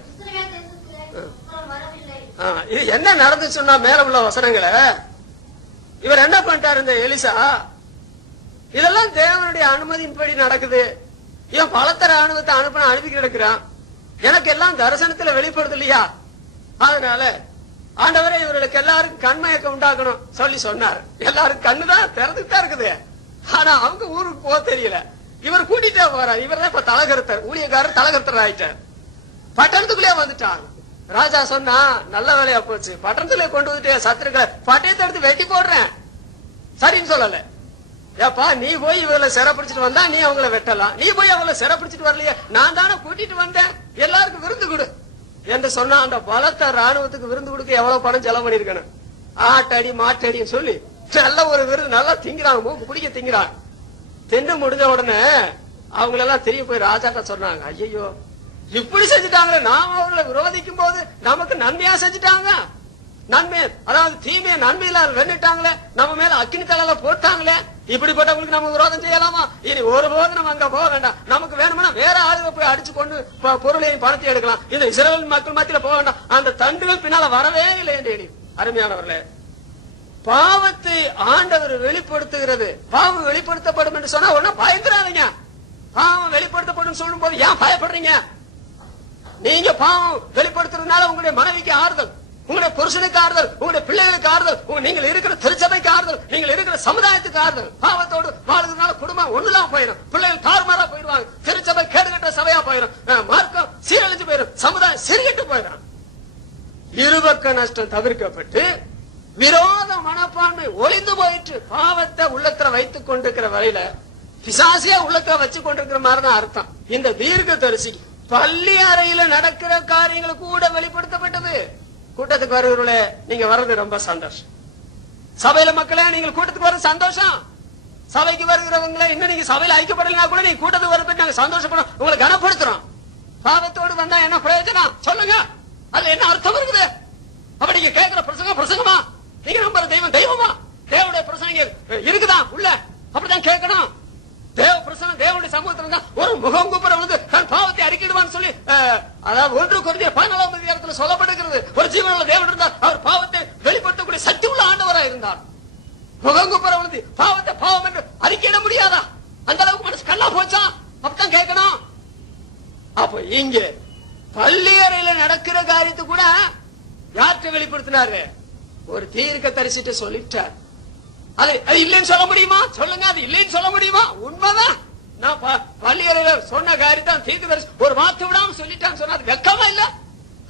இது என்ன நடந்து சொன்னா மேல உள்ள வசனங்களை இவர் என்ன பண்ணிட்டாரு இந்த எலிசா? இதெல்லாம் தேவனுடைய அனுமதியின்படி நடக்குது. இவன் பலத்த ராணுவத்தை அனுப்பி கிடக்கிறான். எனக்கு எல்லாம் தரிசனத்துல வெளிப்படுத்தலையா? அதனால ஆண்டவரே இவர்களுக்கு எல்லாருக்கும் கண்மயக்கம் உண்டாக்கணும் சொல்லி சொன்னார். எல்லாரும் கண்ணுதான் திறந்துட்டு இருக்குது. ஆனா அவங்க ஊருக்கு போக தெரியல. இவர் கூட்டிட்டே போறார். இவர் தான் இப்ப தலகருத்தர், ஊழியக்காரர் தலகருத்தர் ஆயிட்டார். பட்டணத்துக்குள்ளே வந்துட்டாங்க. ராஜா சொன்னா நல்ல வேலையா போச்சு, பட்டணத்துல கொண்டு வந்துட்டு சத்துருக்களை பட்டயத்தை எடுத்து வெட்டி போடுறேன். சரின்னு சொல்லல. ஏப்பா நீ போய் இவங்களை சிறப்பிடிச்சிட்டு வந்தா நீ அவங்கள வெட்டலாம், நீ போய் அவங்கள சிறப்பிடிச்சிட்டு வரலையே, நான் தானே கூட்டிட்டு வந்தேன், எல்லாருக்கும் விருந்து கொடு என்று சொன்னா அந்த பலத்த ராணுவத்துக்கு விருந்து கொடுக்க எவ்வளவு பணம் செலவு பண்ணிருக்கணும். ஆட்டடி மாட்டடின்னு சொல்லி நல்ல ஒரு விருந்து நல்லா திங்கிறாங்க, மூக்கு பிடிக்க திங்கிறாங்க. திண்டு முடிஞ்ச உடனே அவங்களெல்லாம் தெரிய போய் ராஜாட்ட சொன்னாங்க, ஐயோ இப்படி செஞ்சுட்டாங்களே, நாம அவர்களை விரோதிக்கும் போது நமக்கு நன்மையா செஞ்சுட்டாங்க, நன்மை அதாவது தீமையை நன்மையில வெண்ணிட்டாங்களே, நம்ம மேல அக்கினி தலை போட்டாங்களே, இப்படிப்பட்டவங்களுக்கு நம்ம விரோதம் செய்யலாமா? இனி ஒருபோது நம்ம அங்க போக வேண்டாம், நமக்கு வேணும்னா வேற ஆளுக போய் அடிச்சு கொண்டு பொருளையும் பணத்தை எடுக்கலாம், இந்த இஸ்ரவேல் மக்கள் மத்தியில போக வேண்டாம், அந்த தண்டுகள் பின்னால வரவே இல்லை என்று. அருமையானவர்களே, பாவத்தை ஆண்டவர் வெளிப்படுத்துகிறது. பாவம் வெளிப்படுத்தப்படும் என்று சொன்னா ஒன்னும் பயந்துடாதீங்க. பாவம் வெளிப்படுத்தப்படும் சொல்லும் போது ஏன் பயப்படுறீங்க? நீங்க பாவம் வெளிப்படுத்துறதுனால உங்களுடைய மனைவிக்கு ஆறுதல், உங்களுடைய புருஷனுக்கு ஆறுதல், உங்களுடைய பிள்ளைகளுக்கு ஆறுதல், நீங்கள் இருக்கிற திருச்சபைக்கு ஆறுதல், நீங்கள் இருக்கிற சமுதாயத்துக்கு ஆறுதல். பாவத்தோடு வாழ்றதுனால குடும்பம் ஒண்ணுதான் போயிடும், பிள்ளைகள் தாறுமாறா போயிடுவாங்க, திருச்சபை கேடுகட்ட சபையா போயிடும், மார்க்கம் சீரழிஞ்சு போயிடும், சமுதாயம் சிறுகிட்டு போயிடும். இருபக்க நஷ்டம் தவிர்க்கப்பட்டு விரோத மனப்பான்மை ஒளிந்து போயிட்டு பாவத்தை உள்ளத்துல வைத்துக் கொண்டிருக்கிற வரையில பிசாசியா உள்ளத்துல வச்சு கொண்டிருக்கிற மாதிரிதான் அர்த்தம். இந்த தீர்க்கதரிசி பள்ளி அறையில நடக்கிற காரியங்களை கூட வெளிப்படுத்தப்பட்டது. கூட்டத்துக்கு வருகிறவர்களே, நீங்க வர்றது ரொம்ப சந்தோஷம். சபையில மக்களே, நீங்கள் கூட்டத்துக்கு வர்றது சந்தோஷம். சபைக்கு வருகிறவங்களே, இன்னும் நீங்க சபையில ஐக்கியப்படலாம் கூட நீங்க கூட்டத்துக்கு வரப்பட்டு நாங்க சந்தோஷப்படும், உங்களை கனப்படுத்துறோம். பாவத்தோடு வந்தா என்ன பிரயோஜனம் சொல்லுங்க? அது என்ன அர்த்தம் இருக்குது? அப்ப நீங்க கேட்கிற பிரசங்கமா? நீங்க நம்புற தெய்வம் தெய்வமா? தேவனுடைய பிரசங்க இருக்குதா உள்ள? அப்படிதான் கேட்கணும். தேவ பிரசனம் தேவனுடைய சமூகத்தில் இருந்தா ஒரு முகங்குப்புற வந்து தன் பாவத்தை அறிக்கிடுவான்னு சொல்லி அதாவது 1 கொரிந்தியர் 14ஆம் அதிகாரத்தில் சொல்லப்படுகிறது. ஒரு ஜீவனுள்ள தேவன் இருந்தார், அவர் பாவத்தை வெளிப்படுத்தக்கூடிய சக்தி உள்ள ஆண்டவராக இருந்தார். முகங்குப்புற வந்து பாவத்தை பாவம் என்று அறிக்கையிட முடியாதா? அந்த அளவுக்கு மனசு கல்லா போச்சா? அப்படித்தான் கேட்கணும். அப்ப இங்க பள்ளி அறையில நடக்கிற காரியத்தை கூட யார்கிட்ட வெளிப்படுத்தினாரு? ஒரு தீர்க்க தரிசிட்டு சொல்லிட்டார். அது இல்லைன்னு சொல்ல முடியுமா? சொல்லுங்க, அது இல்லைன்னு சொல்ல முடியுமா? உண்மைதான். நான் பள்ளி அறையில சொன்ன காரியத்தான் தீர்க்க தரிசி ஒரு வார்த்தை விடாம சொல்லிட்டான்னு சொன்னா அது வெக்கமா இல்ல,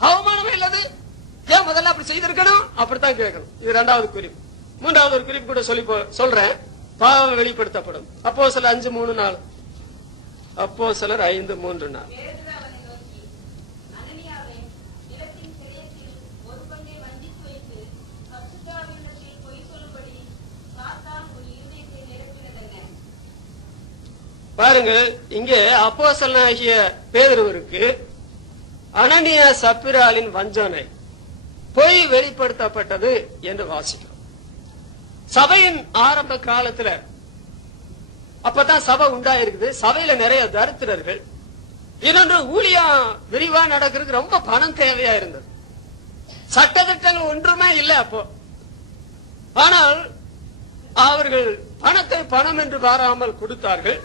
அவமானமே இல்லது. ஏன் முதல்ல அப்படி செய்திருக்கணும்? அப்படித்தான் கேட்கணும். இது 2வது குறிப்பு. 3வது ஒரு குறிப்பு கூட சொல்றேன். பாவம் வெளிப்படுத்தப்படும். அப்போஸ்தலர் 5:3-4. அப்போஸ்தலர் 5:3-4. பாருங்கள், இங்கே அப்போஸ்தலனாகிய பேதுருவிற்கு அனனியா சப்பிராலின் வஞ்சனை பொய் வெளிப்படுத்தப்பட்டது என்று வாசிக்கிறோம். சபையின் ஆரம்ப காலத்துல அப்பதான் சபை உண்டாயிருக்குது. சபையில நிறைய தரித்திரர்கள். இன்னொன்று, ஊழியம் விரிவா நடக்கிறதுக்கு ரொம்ப பணம் தேவையா இருந்தது. சட்டத்திட்டங்கள் ஒன்றுமே இல்லை அப்போ. ஆனால் அவர்கள் பணத்தை பணம் என்று பாராமல் கொடுத்தார்கள்.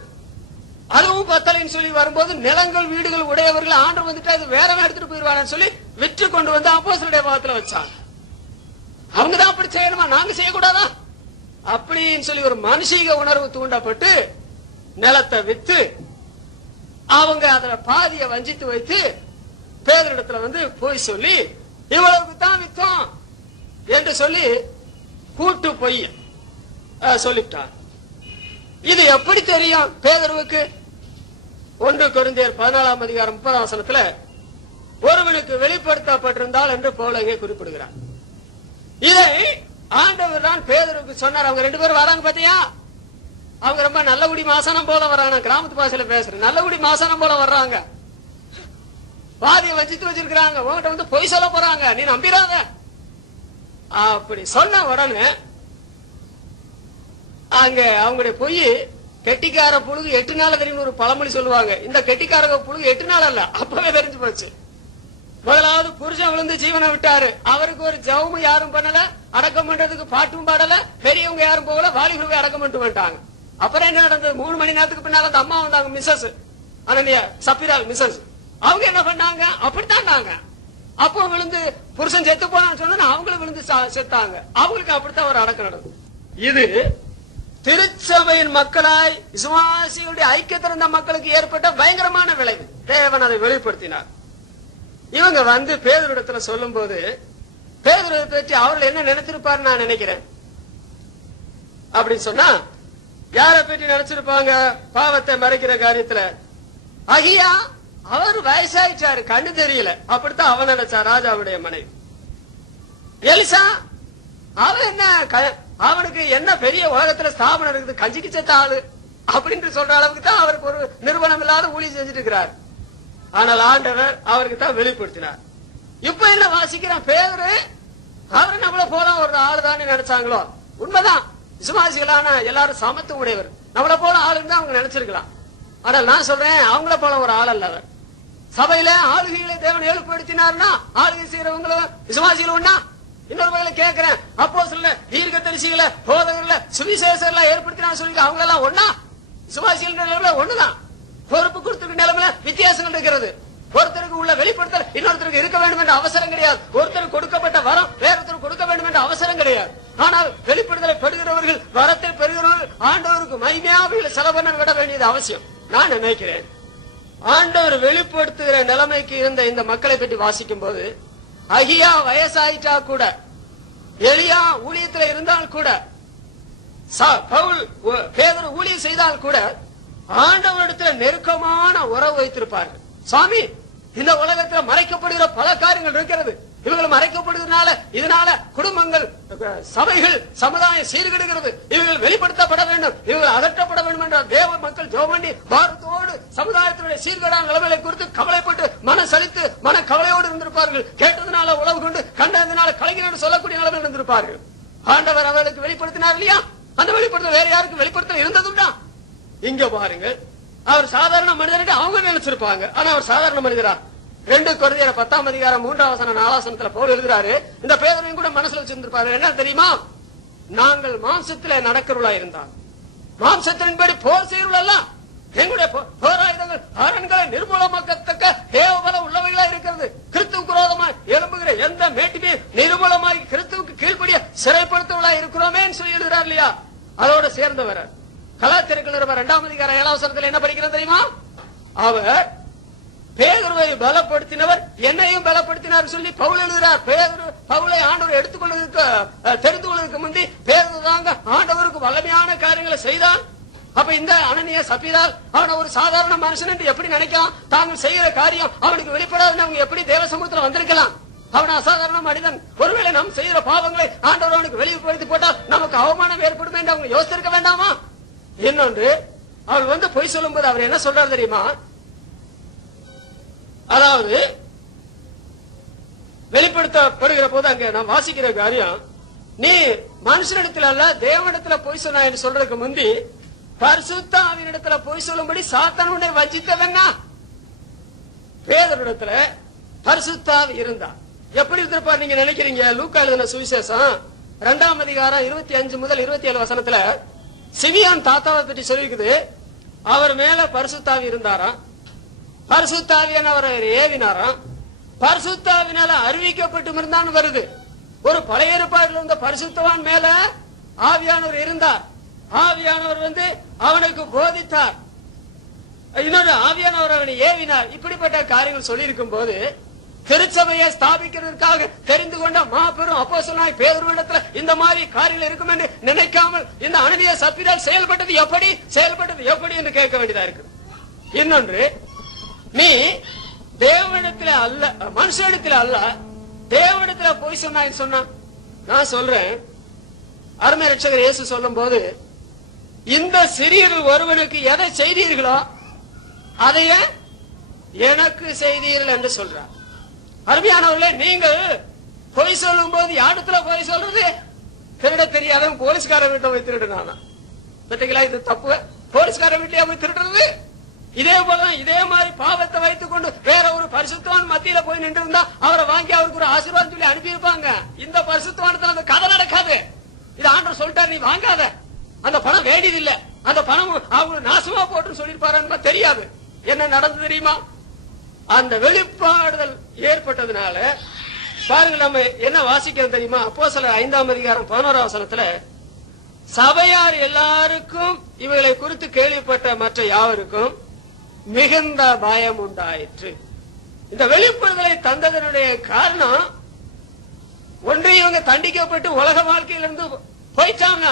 அதுவும் பத்தலைன்னு சொல்லி வரும்போது நிலங்கள் வீடுகள் உடையவர்கள் ஆண்டு வந்துட்டு அது வேற எடுத்துட்டு போயிருவான்னு சொல்லி விற்று கொண்டு வந்து அப்போஸ்தலருடைய பாதத்துல வச்சாங்க. அவங்கதான் அப்படி செய்யணுமா, நாங்க செய்யக்கூடாதா அப்படின்னு சொல்லி ஒரு மானசீக உணர்வு தூண்டப்பட்டு நிலத்தை வித்து அவங்க அதுல பாதிய வஞ்சித்து வைத்து பேதரிடத்துல வந்து போய் சொல்லி இவ்வளவுக்கு தான் வித்தோம் என்று சொல்லி கூட்டு பொய் சொல்லிட்டார். இது எப்படி தெரியும் பேதுருவுக்கு? 1 கொரிந்தியர் 14ஆம் அதிகாரம் 30ஆம் வசனத்துல ஒருவனுக்கு வெளிப்படுத்தப்பட்டிருந்தால் என்று பவுல் அங்கே குறிப்பிடுகிறார். இதை ஆண்டவர் தான் பேதுருவுக்கு சொன்னார். அவங்க 2 பேரும் வராங்க பாத்தியா? அவங்க ரொம்ப நல்லகுடி மாசனம் போல வர்றாங்க. கிராமத்து பாசையில பேசுறேன், நல்லகுடி மாசனம் போல வர்றாங்க. பாதியை வச்சிட்டு வச்சிருக்காங்க. உங்ககிட்ட வந்து பொய் சொல்ல போறாங்க, நீ நம்பிராத. அப்படி சொன்ன உடனே அங்க அவங்களுடைய பொய் கெட்டிக்கார புழுகு 8 நாள் தெரியும் ஒரு பழமொழி சொல்லுவாங்க. இந்த கெட்டிக்கார புழுகு 8 நாள் அல்ல, அப்பவே தெரிஞ்சு போச்சு. முதலாவது புருஷன் விழுந்து ஜீவனை விட்டாரு. அவருக்கு ஒரு ஜவுமும் யாரும் பண்ணல, அடக்கம் பண்றதுக்கு பாட்டும் பாடல, பெரியவங்க யாரும் போகல, வாலிபர்கள் அடக்கம் பண்ணிட்டு வந்துட்டாங்க. அப்புறம் என்ன நடந்தது? 3 மணி நேரத்துக்கு பின்னால அந்த அம்மா வந்தாங்க, மிஸ்ஸஸ் அனனியா சப்பிரால் மிஸ்ஸஸ். அவங்க என்ன பண்ணாங்க? அப்படித்தான் அப்போ விழுந்து புருஷன் செத்து போனான்னு சொன்னா அவங்களும் விழுந்து செத்தாங்க. அவங்களுக்கு அப்படித்தான் ஒரு அடக்கம் நடந்தது. இது திருச்சபையின் மக்களாய் விசுவாசிகளுடைய ஐக்கியத்திருந்த மக்களுக்கு ஏற்பட்ட பயங்கரமான விளைவு. தேவன் அதை வெளிப்படுத்தினார். இவங்க வந்து பேதுருவிடத்துல சொல்லும் போது பேதுருவை பற்றி அவர்கள் என்ன நினைச்சிருப்பாரு நான் நினைக்கிறேன். அப்படின்னு சொன்னா யாரை பற்றி நினைச்சிருப்பாங்க? பாவத்தை மறைக்கிற காரியத்துல அகியா அவர் வயசாயிட்டாரு, கண்ணு தெரியல, அப்படித்தான் அவன் நினைச்சா ராஜாவுடைய மனைவி. எலிசா அவன் என்ன, அவனுக்கு என்ன பெரிய உலகத்துல ஸ்தாபனம் இருக்குது, கஞ்சிக்கு செத்த ஆளு அப்படின்னு சொல்ற அளவுக்கு தான் அவருக்கு ஒரு நிறுவனம் இல்லாத ஊழியம் செஞ்சுட்டு இருக்கிறார். ஆனால் ஆண்டவர் அவருக்கு தான் வெளிப்படுத்தினார். இப்ப என்ன வாசிக்கிறான்? பேரு அவரு நம்மள போல ஒரு ஆளு தானே நினைச்சாங்களோ? உண்மைதான், விசுவாசிகளான எல்லாரும் சமத்துவம் உடையவர். நம்மள போல ஆளுன்னு அவங்க நினைச்சிருக்கலாம். ஆனால் நான் சொல்றேன், அவங்கள போல ஒரு ஆள் அல்ல அவர். சபையில ஆளுகைகளை தேவன் ஏற்படுத்தினார்னா ஆளுகை செய்யறவங்களும் விசுவாசிகள் ஒண்ணா? இன்னொரு வகையில கேட்கிறேன், அப்போஸ்தலர் தீர்க்கதரிசிகளை போதகர்களை சுவிசேஷர்களை ஏற்படுத்தினான்னு சொல்லி அவங்க எல்லாம் ஒண்ணா? விசுவாசிகள் ஒண்ணுதான். பொறுப்பு கொடுத்துருக்க நிலைமையில வித்தியாசங்கள் இருக்கிறது. ஒருத்தருக்கு உள்ள வெளிப்படுத்தல் இன்னொருத்தருக்கு இருக்க வேண்டும் என்ற அவசரம் கிடையாது. ஒருத்தருக்கு கொடுக்கப்பட்ட வரம் வேறொருத்தருக்கு கொடுக்க வேண்டும் என்ற அவசரம் கிடையாது. ஆனால் வெளிப்படுத்தலை பெறுகிறவர்கள், வரத்தை பெறுகிறவர்கள் ஆண்டவருக்கு மகிமையாக செலவன விட வேண்டியது அவசியம். நான் நினைக்கிறேன் ஆண்டவர் வெளிப்படுத்துகிற நிலைமைக்கு இருந்த இந்த மக்களை பற்றி வாசிக்கும் போது அகியா வயசாயிட்டா கூட, எலியா ஊழியத்தில் இருந்தால் கூட, பவுல் பேதுரு ஊழியம் செய்தால் கூட ஆண்டவரிடத்தில் நெருக்கமான உறவு வைத்திருப்பார்கள். சுவாமி, இந்த உலகத்தில் மறைக்கப்படுகிற பல காரியங்கள் இருக்கிறது. இவர்கள் மறைக்கப்படுகிறதுனால இதனால குடும்பங்கள், சபைகள், சமுதாயம் சீர்கெடுகிறது. இவர்கள் வெளிப்படுத்தப்பட வேண்டும், இவர்கள் அகற்றப்பட வேண்டும் என்ற தேவ மக்கள் ஜோமண்டி பாரத்தோடு சமுதாயத்தினுடைய சீர்கேடான நிலைமைகளை குறித்து கவலைப்பட்டு மனசலித்து மன கவலையோடு இருந்திருப்பார்கள். கேட்டதுனால உழவு கொண்டு கண்டதுனால கலைஞர் சொல்லக்கூடிய நிலைமையில் இருந்திருப்பார்கள். ஆண்டவர் அவர்களுக்கு வெளிப்படுத்தினார் இல்லையா? அந்த வெளிப்படுத்தல் வேற யாருக்கு வெளிப்படுத்தல் இருந்ததும் தான். இங்க பாருங்க, அவர் சாதாரண மனிதர்கிட்ட அவங்க நினைச்சிருப்பாங்க. ஆனா அவர் சாதாரண மனிதரா? 2 கொரிந்தியர் 10ஆம் அதிகாரம் 3ஆம் வசனம் 4ஆம் வசனத்துல பவுல் எழுதுறாரு. இந்த பேதுருவையும் கூட மனசுல வச்சிருந்திருப்பாரு. என்ன தெரியுமா? நாங்கள் மாம்சத்திலே நடக்கிறவளா இருந்தால், மாம்சத்தின்படி போர் செய்யறவளெல்லாம் எங்களுடைய போராயுதங்கள் அரண்களை நிர்மூலமாக்கத்தக்க தேவபலம் உள்ளவைகளா இருக்கிறது. கிறிஸ்துவுக்கு விரோதமாய் எழும்புகிற எந்த மேட்டுமே நிர்மூலமாய் கிறிஸ்துவுக்கு கீழ்படிய சிறைப்படுத்தவளா இருக்கிறோமே சொல்லி எழுதுறாரு இல்லையா? அதோட சேர்ந்தவர் கலாத்தியர்கள் 2ஆம் அதிகாரம் 7ஆம் வசனத்தில் என்ன படிக்கிறோம் தெரியுமா? அவர் பேதுருவை பலப்படுத்தினவர் என்னையும் பலப்படுத்தினார் சொல்லி பவுல் எழுதுகிறார். பவுலை ஆண்டவர் எடுத்துக்கொள்வதற்கு தெரிந்து கொள்வதற்கு முந்தி பேதுரு தாங்க ஆண்டவருக்கு வல்லமையான காரியங்களை செய்தான். அப்ப இந்த அனனியா சப்பீரால் அவன் ஒரு சாதாரண மனுஷன் என்று எப்படி நினைக்கலாம்? தாங்கள் செய்கிற காரியம் அவனுக்கு வெளிப்படாதுன்னு அவங்க எப்படி தேவ சமூகத்தில் வந்திருக்கலாம்? அவன் அசாதாரண மனிதன். ஒருவேளை நாம் செய்கிற பாவங்களை ஆண்டவர் அவனுக்கு வெளிப்படுத்தி போட்டால் நமக்கு அவமானம் ஏற்படும் என்று அவங்க யோசித்திருக்க வேண்டாமா? இன்னொன்று, அவர் பொய் சொல்லும் போது அவர் என்ன சொல்றாரு தெரியுமா? அதாவது வெளிப்படுத்தப்படுகிற போது அங்க நான் வாசிக்கிற காரியம், நீ மனுஷனிடத்துல அல்ல தேவனிடத்துல பொய் சொன்ன என்று சொல்றதுக்கு முந்தி பரிசுத்த ஆவியினிடத்துல பொய் சொல்லும்படி சாத்தான் உன்னை வஞ்சித்தவன்னா. பேதுருவிடத்துல பரிசுத்த ஆவி இருந்தா எப்படி இருந்திருப்பார் நீங்க நினைக்கிறீங்க? லூக்கா எழுதின சுவிசேஷம் 2ஆம் அதிகாரம் 25 முதல் 27 வசனத்துல சிமியான் தாத்தாவை பற்றி சொல்லிருக்குது. அவர் மேல பரிசுத்தாவி இருந்தாராம். பரிசுத்தாவியான அவரை ஏவினாராம். பரிசுத்தாவினால அறிவிக்கப்பட்டு இருந்தான்னு வருது. ஒரு பழைய ஏற்பாட்டில் இருந்த பரிசுத்தவான் மேல ஆவியானவர் இருந்தார். ஆவியானவர் அவனுக்கு போதித்தார். இன்னொரு ஆவியானவர் அவனை ஏவினார். இப்படிப்பட்ட காரியங்கள் சொல்லி இருக்கும் போது திருச்சபையை ஸ்தாபிக்கிறதுக்காக தெரிந்து கொண்ட மாபெரும் அப்போஸ்தலனாய் பேதுருவிடத்துல இந்த மாதிரி காரியங்கள் இருக்கும் என்று நினைக்காமல் இந்த அனனியா சப்பீரால் செயல்பட்டது எப்படி என்று கேட்க வேண்டியதா இருக்கு. இன்னொன்று, நீ தேவனிடத்துல அல்ல மனுஷனிடத்துல அல்ல தேவனிடத்துல போய் சொன்னான்னு சொன்னா, நான் சொல்றேன், அருமை ரட்சகர் இயேசு சொல்லும் போது, இந்த சிறியர்கள் ஒருவனுக்கு எதை செய்தீர்களோ அதைய எனக்கு செய்தீர்கள் என்று சொல்றார். அருமையானவர்களே, நீங்கள் பொய் சொல்லும் போது யாரிடத்துல பொய் சொல்றது? திருட தெரியாதவன் போலீஸ்கார வீட்டை போய் திருடுனானா? பார்த்தீங்களா, இது தப்பு. போலீஸ்கார வீட்லயா போய் திருடுறது? இதே போலதான் இதே மாதிரி பாவத்தை வைத்துக் கொண்டு வேற ஒரு பரிசுத்தவான் மத்தியில போய் நின்று இருந்தா அவரை வாங்கி அவருக்கு ஒரு ஆசீர்வாதம் சொல்லி அனுப்பி இருப்பாங்க. இந்த பரிசுத்தவானத்துல அந்த கதை நடக்காது. இது ஆண்டவர் சொல்லிட்டாரு, நீ வாங்காத, அந்த பணம் வேண்டியது இல்ல, அந்த பணம் அவங்க நாசமா போட்டு சொல்லிருப்பாரு தெரியாது. என்ன நடந்தது தெரியுமா? அந்த வெளிப்பாடுதல் ஏற்பட்டதுனால பாருங்க, நம்ம என்ன வாசிக்கிறோம் தெரியுமா? அப்போஸ்தலர் 5ஆம் அதிகாரம் 11ஆம் வசனத்துல, சபையார் எல்லாருக்கும் இவைகளை குறித்து கேள்விப்பட்ட மற்ற யாவருக்கும் மிகுந்த பயம் உண்டாயிற்று. இந்த வெளிப்படுதலை தந்ததனுடைய காரணம் ஒன்று, இவங்க தண்டிக்கப்பட்டு உலக வாழ்க்கையிலிருந்து போயிட்டாங்க.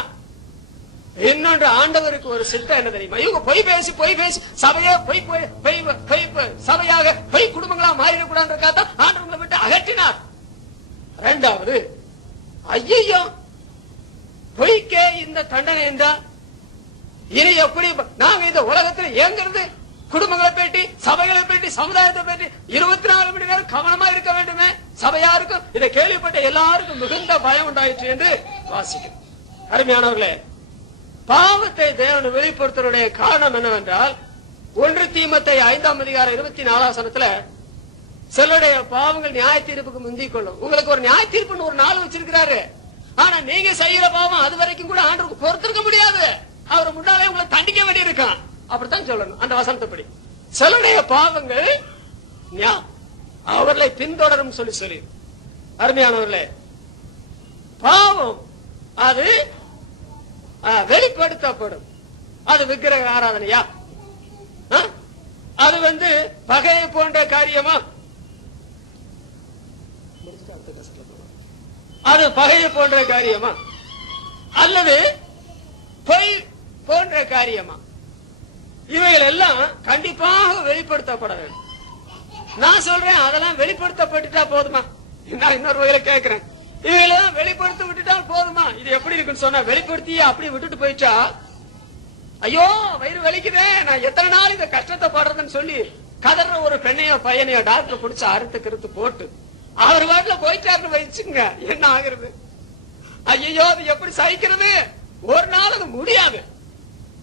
இன்னொன்று, ஆண்டவருக்கு ஒரு சித்தம் என்ன தெரியுமா? இவங்க பொய் பேசி சபையா சபையாக பொய் குடும்பங்களா மாறிடக்கூடாது ஆண்டவர்களை விட்டு அகற்றினார். இரண்டாவது, ஐயோ பொய்க்கே இந்த தண்டனை என்றால் இனி எப்படி நாங்க இந்த உலகத்தில் இயங்கிறது? குடும்பங்களை பேட்டி, சபைகளை பேட்டி, சமுதாயத்தை பேட்டி 24 மணி நேரம் கவனமா இருக்க வேண்டுமே. சபையாருக்கும் இதை கேள்விப்பட்ட எல்லாருக்கும் மிகுந்த பயம் உண்டாயிற்று என்று வாசிக்கிறோம். அருமையானவர்களே, பாவத்தை தேவன் வெளிப்படுத்துவதனுடைய காரணம் என்னவென்றால், 1 தீமோத்தேயு 5ஆம் அதிகாரம் 24ஆம் வசனத்துல, சிலருடைய பாவங்கள் நியாய தீர்ப்புக்கு முந்திக் கொள்ளும். உங்களுக்கு ஒரு நியாய தீர்ப்புன்னு ஒரு நாள் வச்சிருக்கிறாரு. ஆனா நீங்க செய்யற பாவம் அது வரைக்கும் கூட ஆண்டவருக்கு பொறுத்திருக்க முடியாது. அவர் முன்னாலே உங்களை தண்டிக்க வேண்டி இருக்கான். அப்படித்தான் சொல்லணும் அந்த வசனத்தைப்படி. சிலருடைய பாவங்கள் அவர்களை பின்தொடரும் சொல்லி அருமையானவர்களே, பாவம் அது வெளிப்படுத்தப்படும். அது விக்கிரக ஆராதனையா? அது பகையை போன்ற காரியமா? அது பகையை போன்ற காரியமா அல்லது பொய் போன்ற காரியமா? இவைகள் எல்லாம் கண்டிப்பாக வெளிப்படுத்தப்பட வேண்டும். நான் சொல்றேன், அதெல்லாம் வெளிப்படுத்தப்பட்டுட்டா போதுமா? நான் இன்னொரு வகையில கேட்கிறேன், இவையெல்லாம் வெளிப்படுத்த விட்டுட்டால் போதுமா? இது எப்படி இருக்குன்னு சொன்னா, வெளிப்படுத்தி அப்படி விட்டுட்டு போயிட்டா, ஐயோ வயிறு வலிக்குதே, நான் எத்தனை நாள் இந்த கஷ்டத்தை படுறதுன்னு சொல்லி கதற ஒரு பெண்ணையோ பையனையோ டாக்டர் பிடிச்ச அறுத்து கருத்து போட்டு அவர் வாட்டில போயிட்டாருன்னு வச்சுங்க, என்ன ஆகிறது? ஐயோ அது எப்படி சகிக்கிறது? ஒரு நாள் அது முடியாது.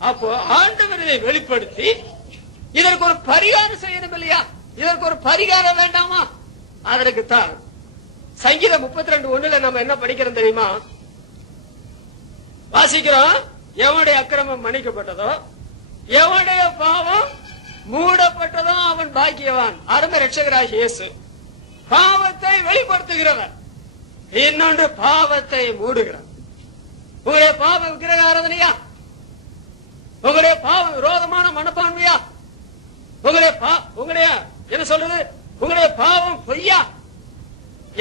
அப்போ ஆண்டவர் இதை வெளிப்படுத்தி இதற்கு ஒரு பரிகாரம் செய்யணும் இல்லையா? இதற்கு ஒரு பரிகாரம் வேண்டாமா? அதற்குத்தான் சங்கீதம் 32:1 நம்ம என்ன படிக்கிறோம் தெரியுமா? வாசிக்கிறோம், எவனுடைய அக்கிரமம் மன்னிக்கப்பட்டதோ, எவனுடைய பாவம் மூடப்பட்டதோ அவன் பாக்கியவான். அருமை இரட்சகராகிய இயேசு பாவத்தை வெளிப்படுத்துகிறவர், இன்னொன்று பாவத்தை மூடுகிறார். உங்களுடைய பாவம் விக்கிரக ஆராதனையா? உங்களுடைய பாவம் விரோதமான மனப்பான்மையா? உங்களுடைய என்ன சொல்றது, உங்களுடைய பாவம் பொய்யா?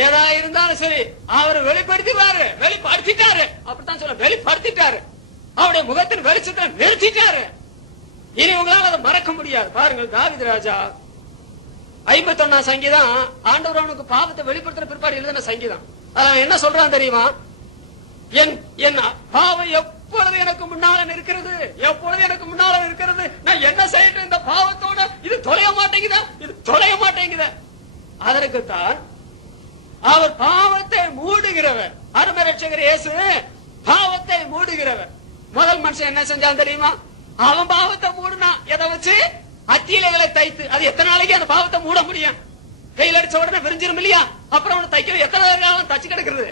ஏதா இருந்தாலும் சரி, அவர் வெளிப்படுத்திட்டாரு. அப்படித்தான் சொல்ல, வெளிப்படுத்திட்டாரு. அவருடைய முகத்தின் வெளிச்சத்தை நிறுத்திட்டாரு. இனி உங்களால் அதை மறக்க முடியாது. பாருங்கள், தாவீது ராஜா 51 சங்கீதம் ஆண்டவர் அவனுக்கு பாவத்தை வெளிப்படுத்துற பிற்பாடு எழுதின சங்கீதம். என்ன சொல்றான் தெரியுமா? என் பாவம் எப்பொழுது எனக்கு முன்னால இருக்கிறது, எப்பொழுது எனக்கு முன்னால இருக்கிறது, நான் என்ன செய்யட்டும் இந்த பாவத்தோட? இது தொலைய மாட்டேங்குத. அதற்குத்தான் அவர் பாவத்தை மூடுகிறவர். அருமை இரட்சகர் இயேசு பாவத்தை மூடுகிறவர். முதல் மனுஷன் என்ன செஞ்சான் தெரியுமா? அவன் பாவத்தை மூடுனா எதை வச்சு? அத்தியிலைகளை தைத்து. அது எத்தனை நாளைக்கு அந்த பாவத்தை மூட முடியும்? கையில் அடிச்ச உடனே விரிஞ்சிரும் இல்லையா? அப்புறம் அவனை தைக்கிறது எத்தனை நேரம் தச்சு கிடக்கிறது.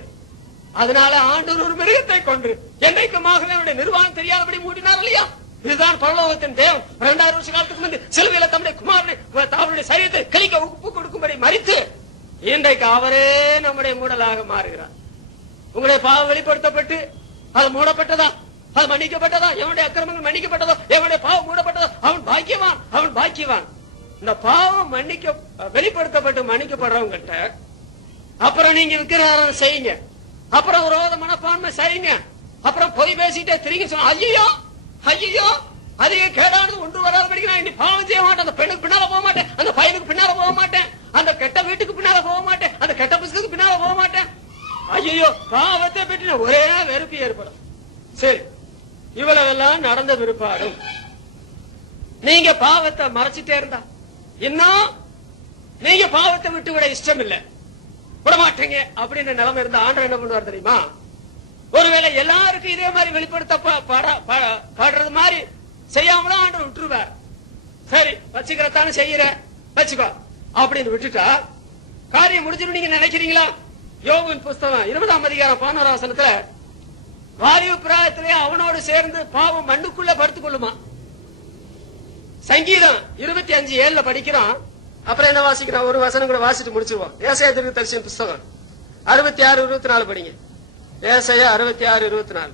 அதனால ஆண்டவர் ஒரு மிருகத்தை கொண்டு என்றைக்குமாகவே அவனுடைய நிர்வாகம் தெரியாதபடி மூடினார் இல்லையா? இதுதான் பரலோகத்தின் தேவன் 2000 வருஷ காலத்துக்கு முன்பு சிலுவையில தம்முடைய குமாரனை அவருடைய சரீரத்தை கலிக்க உப்பு கொடுக்கும்படி மறித்து இன்றைக்கு அவரே நம்முடைய மூடலாக மாறுகிறார். உங்களுடைய பாவம் வெளிப்படுத்தப்பட்டு அது மூடப்பட்டதா? அது மன்னிக்கப்பட்டதா? எவனுடைய அக்கிரமங்கள் மன்னிக்கப்பட்டதோ, எவனுடைய பாவம் மூடப்பட்டதோ அவன் பாக்கியவான். இந்த பாவம் வெளிப்படுத்தப்பட்டு மன்னிக்கப்படுறவங்கிட்ட அப்புறம் நீங்க விக்கிரகாரம் செய்யுங்க, அப்புறம் விரோத மனப்பான்மை செய்யுங்க, அப்புறம் பொய் பேசிட்டே திரும்பி சொன்ன ஐயோ அதிக கேடானது ஒன்று வராத நான் இனி பாவம் செய்ய மாட்டேன், அந்த பெண்ணுக்கு பின்னால போக மாட்டேன், அந்த பையனுக்கு பின்னால போக மாட்டேன், அந்த கெட்ட வீட்டுக்கு பின்னால போக மாட்டேன், அந்த கெட்ட புஸ்தகத்துக்கு பின்னால போக மாட்டேன். ஐயோ, பாவத்தை பற்றி ஒரே வெறுப்பு ஏற்படும். சரி, இவ்வளவெல்லாம் நடந்த பிற்பாடும் நீங்க பாவத்தை மறைச்சிட்டே இருந்தா, இன்னும் நீங்க பாவத்தை விட்டு விட இஷ்டம் இல்ல, விட மாட்டீங்க அப்படின்ற நிலைமை இருந்தா ஆண்டவர் என்ன பண்ணுவார் தெரியுமா? ஒருவேளை எல்லாருக்கும் இதே மாதிரி வெளிப்படுத்தப்படுறது மாதிரி செய்யாமலும் ஆண்டவர் விட்டுருவார். சரி, வச்சுக்கிறதானே செய்யற, வச்சுக்கோ அப்படின்னு விட்டுட்டா காரியம் முடிஞ்சிடும் நீங்க நினைக்கிறீங்களா? யோபுவின் புஸ்தகம் 20ஆம் அதிகாரம் 11ஆம் வசனத்துல வாலிப பிராயத்திலே அவனோடு சேர்ந்து பாவம் மண்ணுக்குள்ள படுத்துக் கொள்ளுமா. சங்கீதம் 25:7 படிக்கிறோம். அப்புறம் என்ன வாசிக்கிறோம்? ஒரு வசனம் கூட வாசிட்டு முடிச்சிருவோம். ஏசாயா தீர்க்கதரிசியின் புஸ்தகம் 66:24 படிங்க. ஏசாயா 66:24.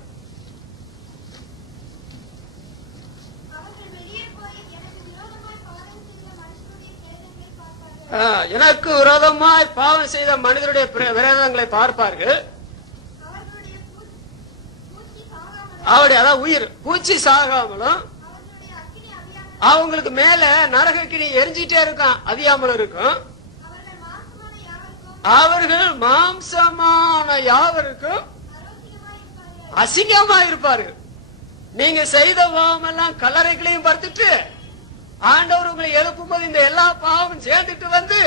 எனக்கு விரோதமாய் பாவம் செய்த மனிதருடைய விரோதங்களை பார்ப்பார்கள். அவருடைய அதாவது உயிர் பூச்சி சாகாமலும் அவங்களுக்கு மேல நரகக்கினி எரிஞ்சிட்டே இருக்கான், அதியாமலும் இருக்கும். அவர்கள் மாம்சமான யாவருக்கும் அசிங்கமா இருப்பார்கள். நீங்க செய்த பாவம் எல்லாம் கல்லறைகளையும் பார்த்துட்டு ஆண்டவர் உங்களை எழுப்பும் போது இந்த எல்லா பாவமும் சேர்ந்துட்டு வந்து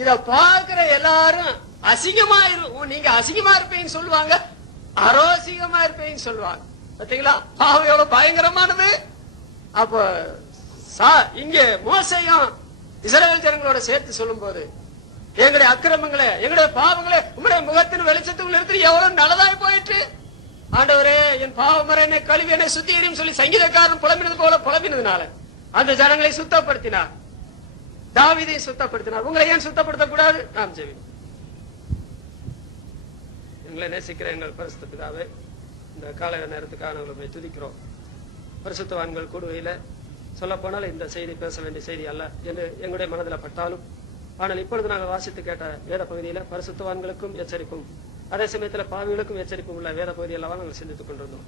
இத பாக்குற எல்லாரும் அசிங்கமா நீங்க அசிங்கமா இருப்பீங்கன்னு சொல்லுவாங்க, அரோசிகமா இருப்பீங்கன்னு சொல்லுவாங்க. பாத்தீங்களா பாவம் எவ்வளவு பயங்கரமானது. அப்ப இங்க மோசையும் இஸ்ரவேல் ஜனங்களோட சேர்த்து சொல்லும் போது எங்களுடைய அக்கிரமங்களை எங்களுடைய பாவங்களை உங்களுடைய முகத்தின் வெளிச்சத்துக்குள்ள இருந்து எவ்வளவு நல்லதாய் போயிட்டு, ஆண்டவரே என் பாவமறை என்னை கழுவி என்னை சுத்திகரியும் சொல்லி சங்கீதக்காரன் புலம்பினது போல புலம்பினதுனால அந்த ஜனங்களை சுத்தப்படுத்தினார், தாவீதை சுத்தப்படுத்தினார். உங்களை ஏன் சுத்தப்படுத்தக்கூடாது? நாம் ஜெபிப்போம். எங்களை நேசிக்கிற எங்கள் பரிசுத்த பிதாவே, இந்த கால நேரத்துக்காக நாங்கள் துதிக்கிறோம். பரிசுத்தவான்கள் கூடுகையில சொல்ல போனால் இந்த செய்தி பேச வேண்டிய செய்தி அல்ல என்று எங்களுடைய மனதில் பட்டாலும், ஆனால் இப்பொழுது நாங்கள் வாசித்து கேட்ட வேத பகுதியில பரிசுத்தவான்களுக்கும் எச்சரிப்பும் அதே சமயத்துல பாவிகளுக்கும் எச்சரிப்பும் உள்ள வேத பகுதி அல்லவா நாங்கள் சிந்தித்துக் கொண்டிருந்தோம்.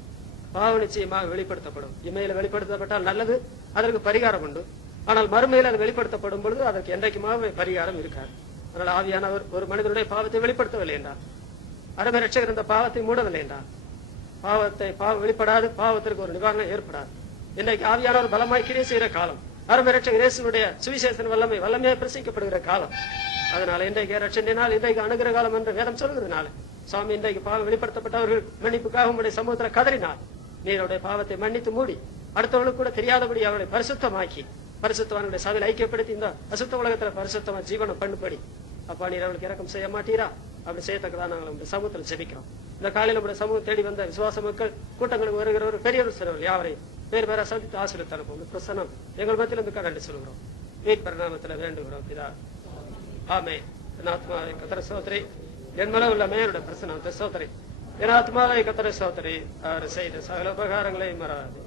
பாவம் நிச்சயமாக வெளிப்படுத்தப்படும். இமையில வெளிப்படுத்தப்பட்டால் நல்லது, அதற்கு பரிகாரம் உண்டு. ஆனால் மறுமையில் அது வெளிப்படுத்தப்படும் பொழுது அதற்கு என்றைக்குமாக பரிகாரம் இருக்காது. அதனால் ஆவியானவர் ஒரு மனிதனுடைய பாவத்தை வெளிப்படுத்தவில்லை என்றார், அருமை ரட்சகர் இந்த பாவத்தை மூடவில்லை என்றார். பாவம் வெளிப்படாது, பாவத்திற்கு ஒரு நிவாரணம் ஏற்படாது. இன்றைக்கு ஆவியானவர் பலமாய் கிரியை செய்கிற காலம், அருமை ரட்சகர் இயேசுவுடைய சுவிசேஷன் வல்லமையாக பிரசங்கிக்கப்படுகிற காலம். அதனால இன்றைக்கு ரட்சணிய நாள், இன்றைக்கு அனுகிரக காலம் என்று வேதம் சொல்கிறதுனால சுவாமி இன்றைக்கு பாவம் வெளிப்படுத்தப்பட்டவர்கள் மன்னிப்புக்காக உங்களுடைய சமூகத்துல கதறினார். நீருடைய பாவத்தை மன்னித்து மூடி அடுத்தவர்களுக்கு கூட தெரியாதபடி அவர்களை பரிசுத்தமாக்கி பரிசுத்தவானுடைய சபையில் ஐக்கியப்படுத்தி இந்த அசுத்த உலகத்துல பரிசுத்தமா ஜீவனம் பண்ணுபடி அப்பா நீர் அவளுக்கு இறக்கம் செய்ய மாட்டீரா? அப்படி செய்யத்தக்கதான் நாங்கள் உங்களுடைய சமூகத்தில் ஜெபிக்கிறோம். இந்த காலையில் நம்முடைய சமூகம் தேடி வந்த விசுவாச மக்கள் கூட்டங்களுக்கு வருகிறவர் பெரியவர் சிறவர் யாவரையும் பேர் பேரா சந்தித்து ஆசீர்வாதம் அனுப்பும். இந்த பிரசனம் எங்கள் மத்தியில் இருந்து கரண்டு சொல்கிறோம். வீட் பரிணாமத்தில் வேண்டுகிறோம் பிதா. ஆமே. என் ஆத்மாவை கர்த்தரை ஸ்தோத்திரி, என் மேல உள்ள மேயருடைய பிரசனத்தை ஸ்தோத்திரி. என் ஆத்மாவை கர்த்தரை ஸ்தோத்திரி, அவர் செய்த சகல உபகாரங்களை மறவாதே.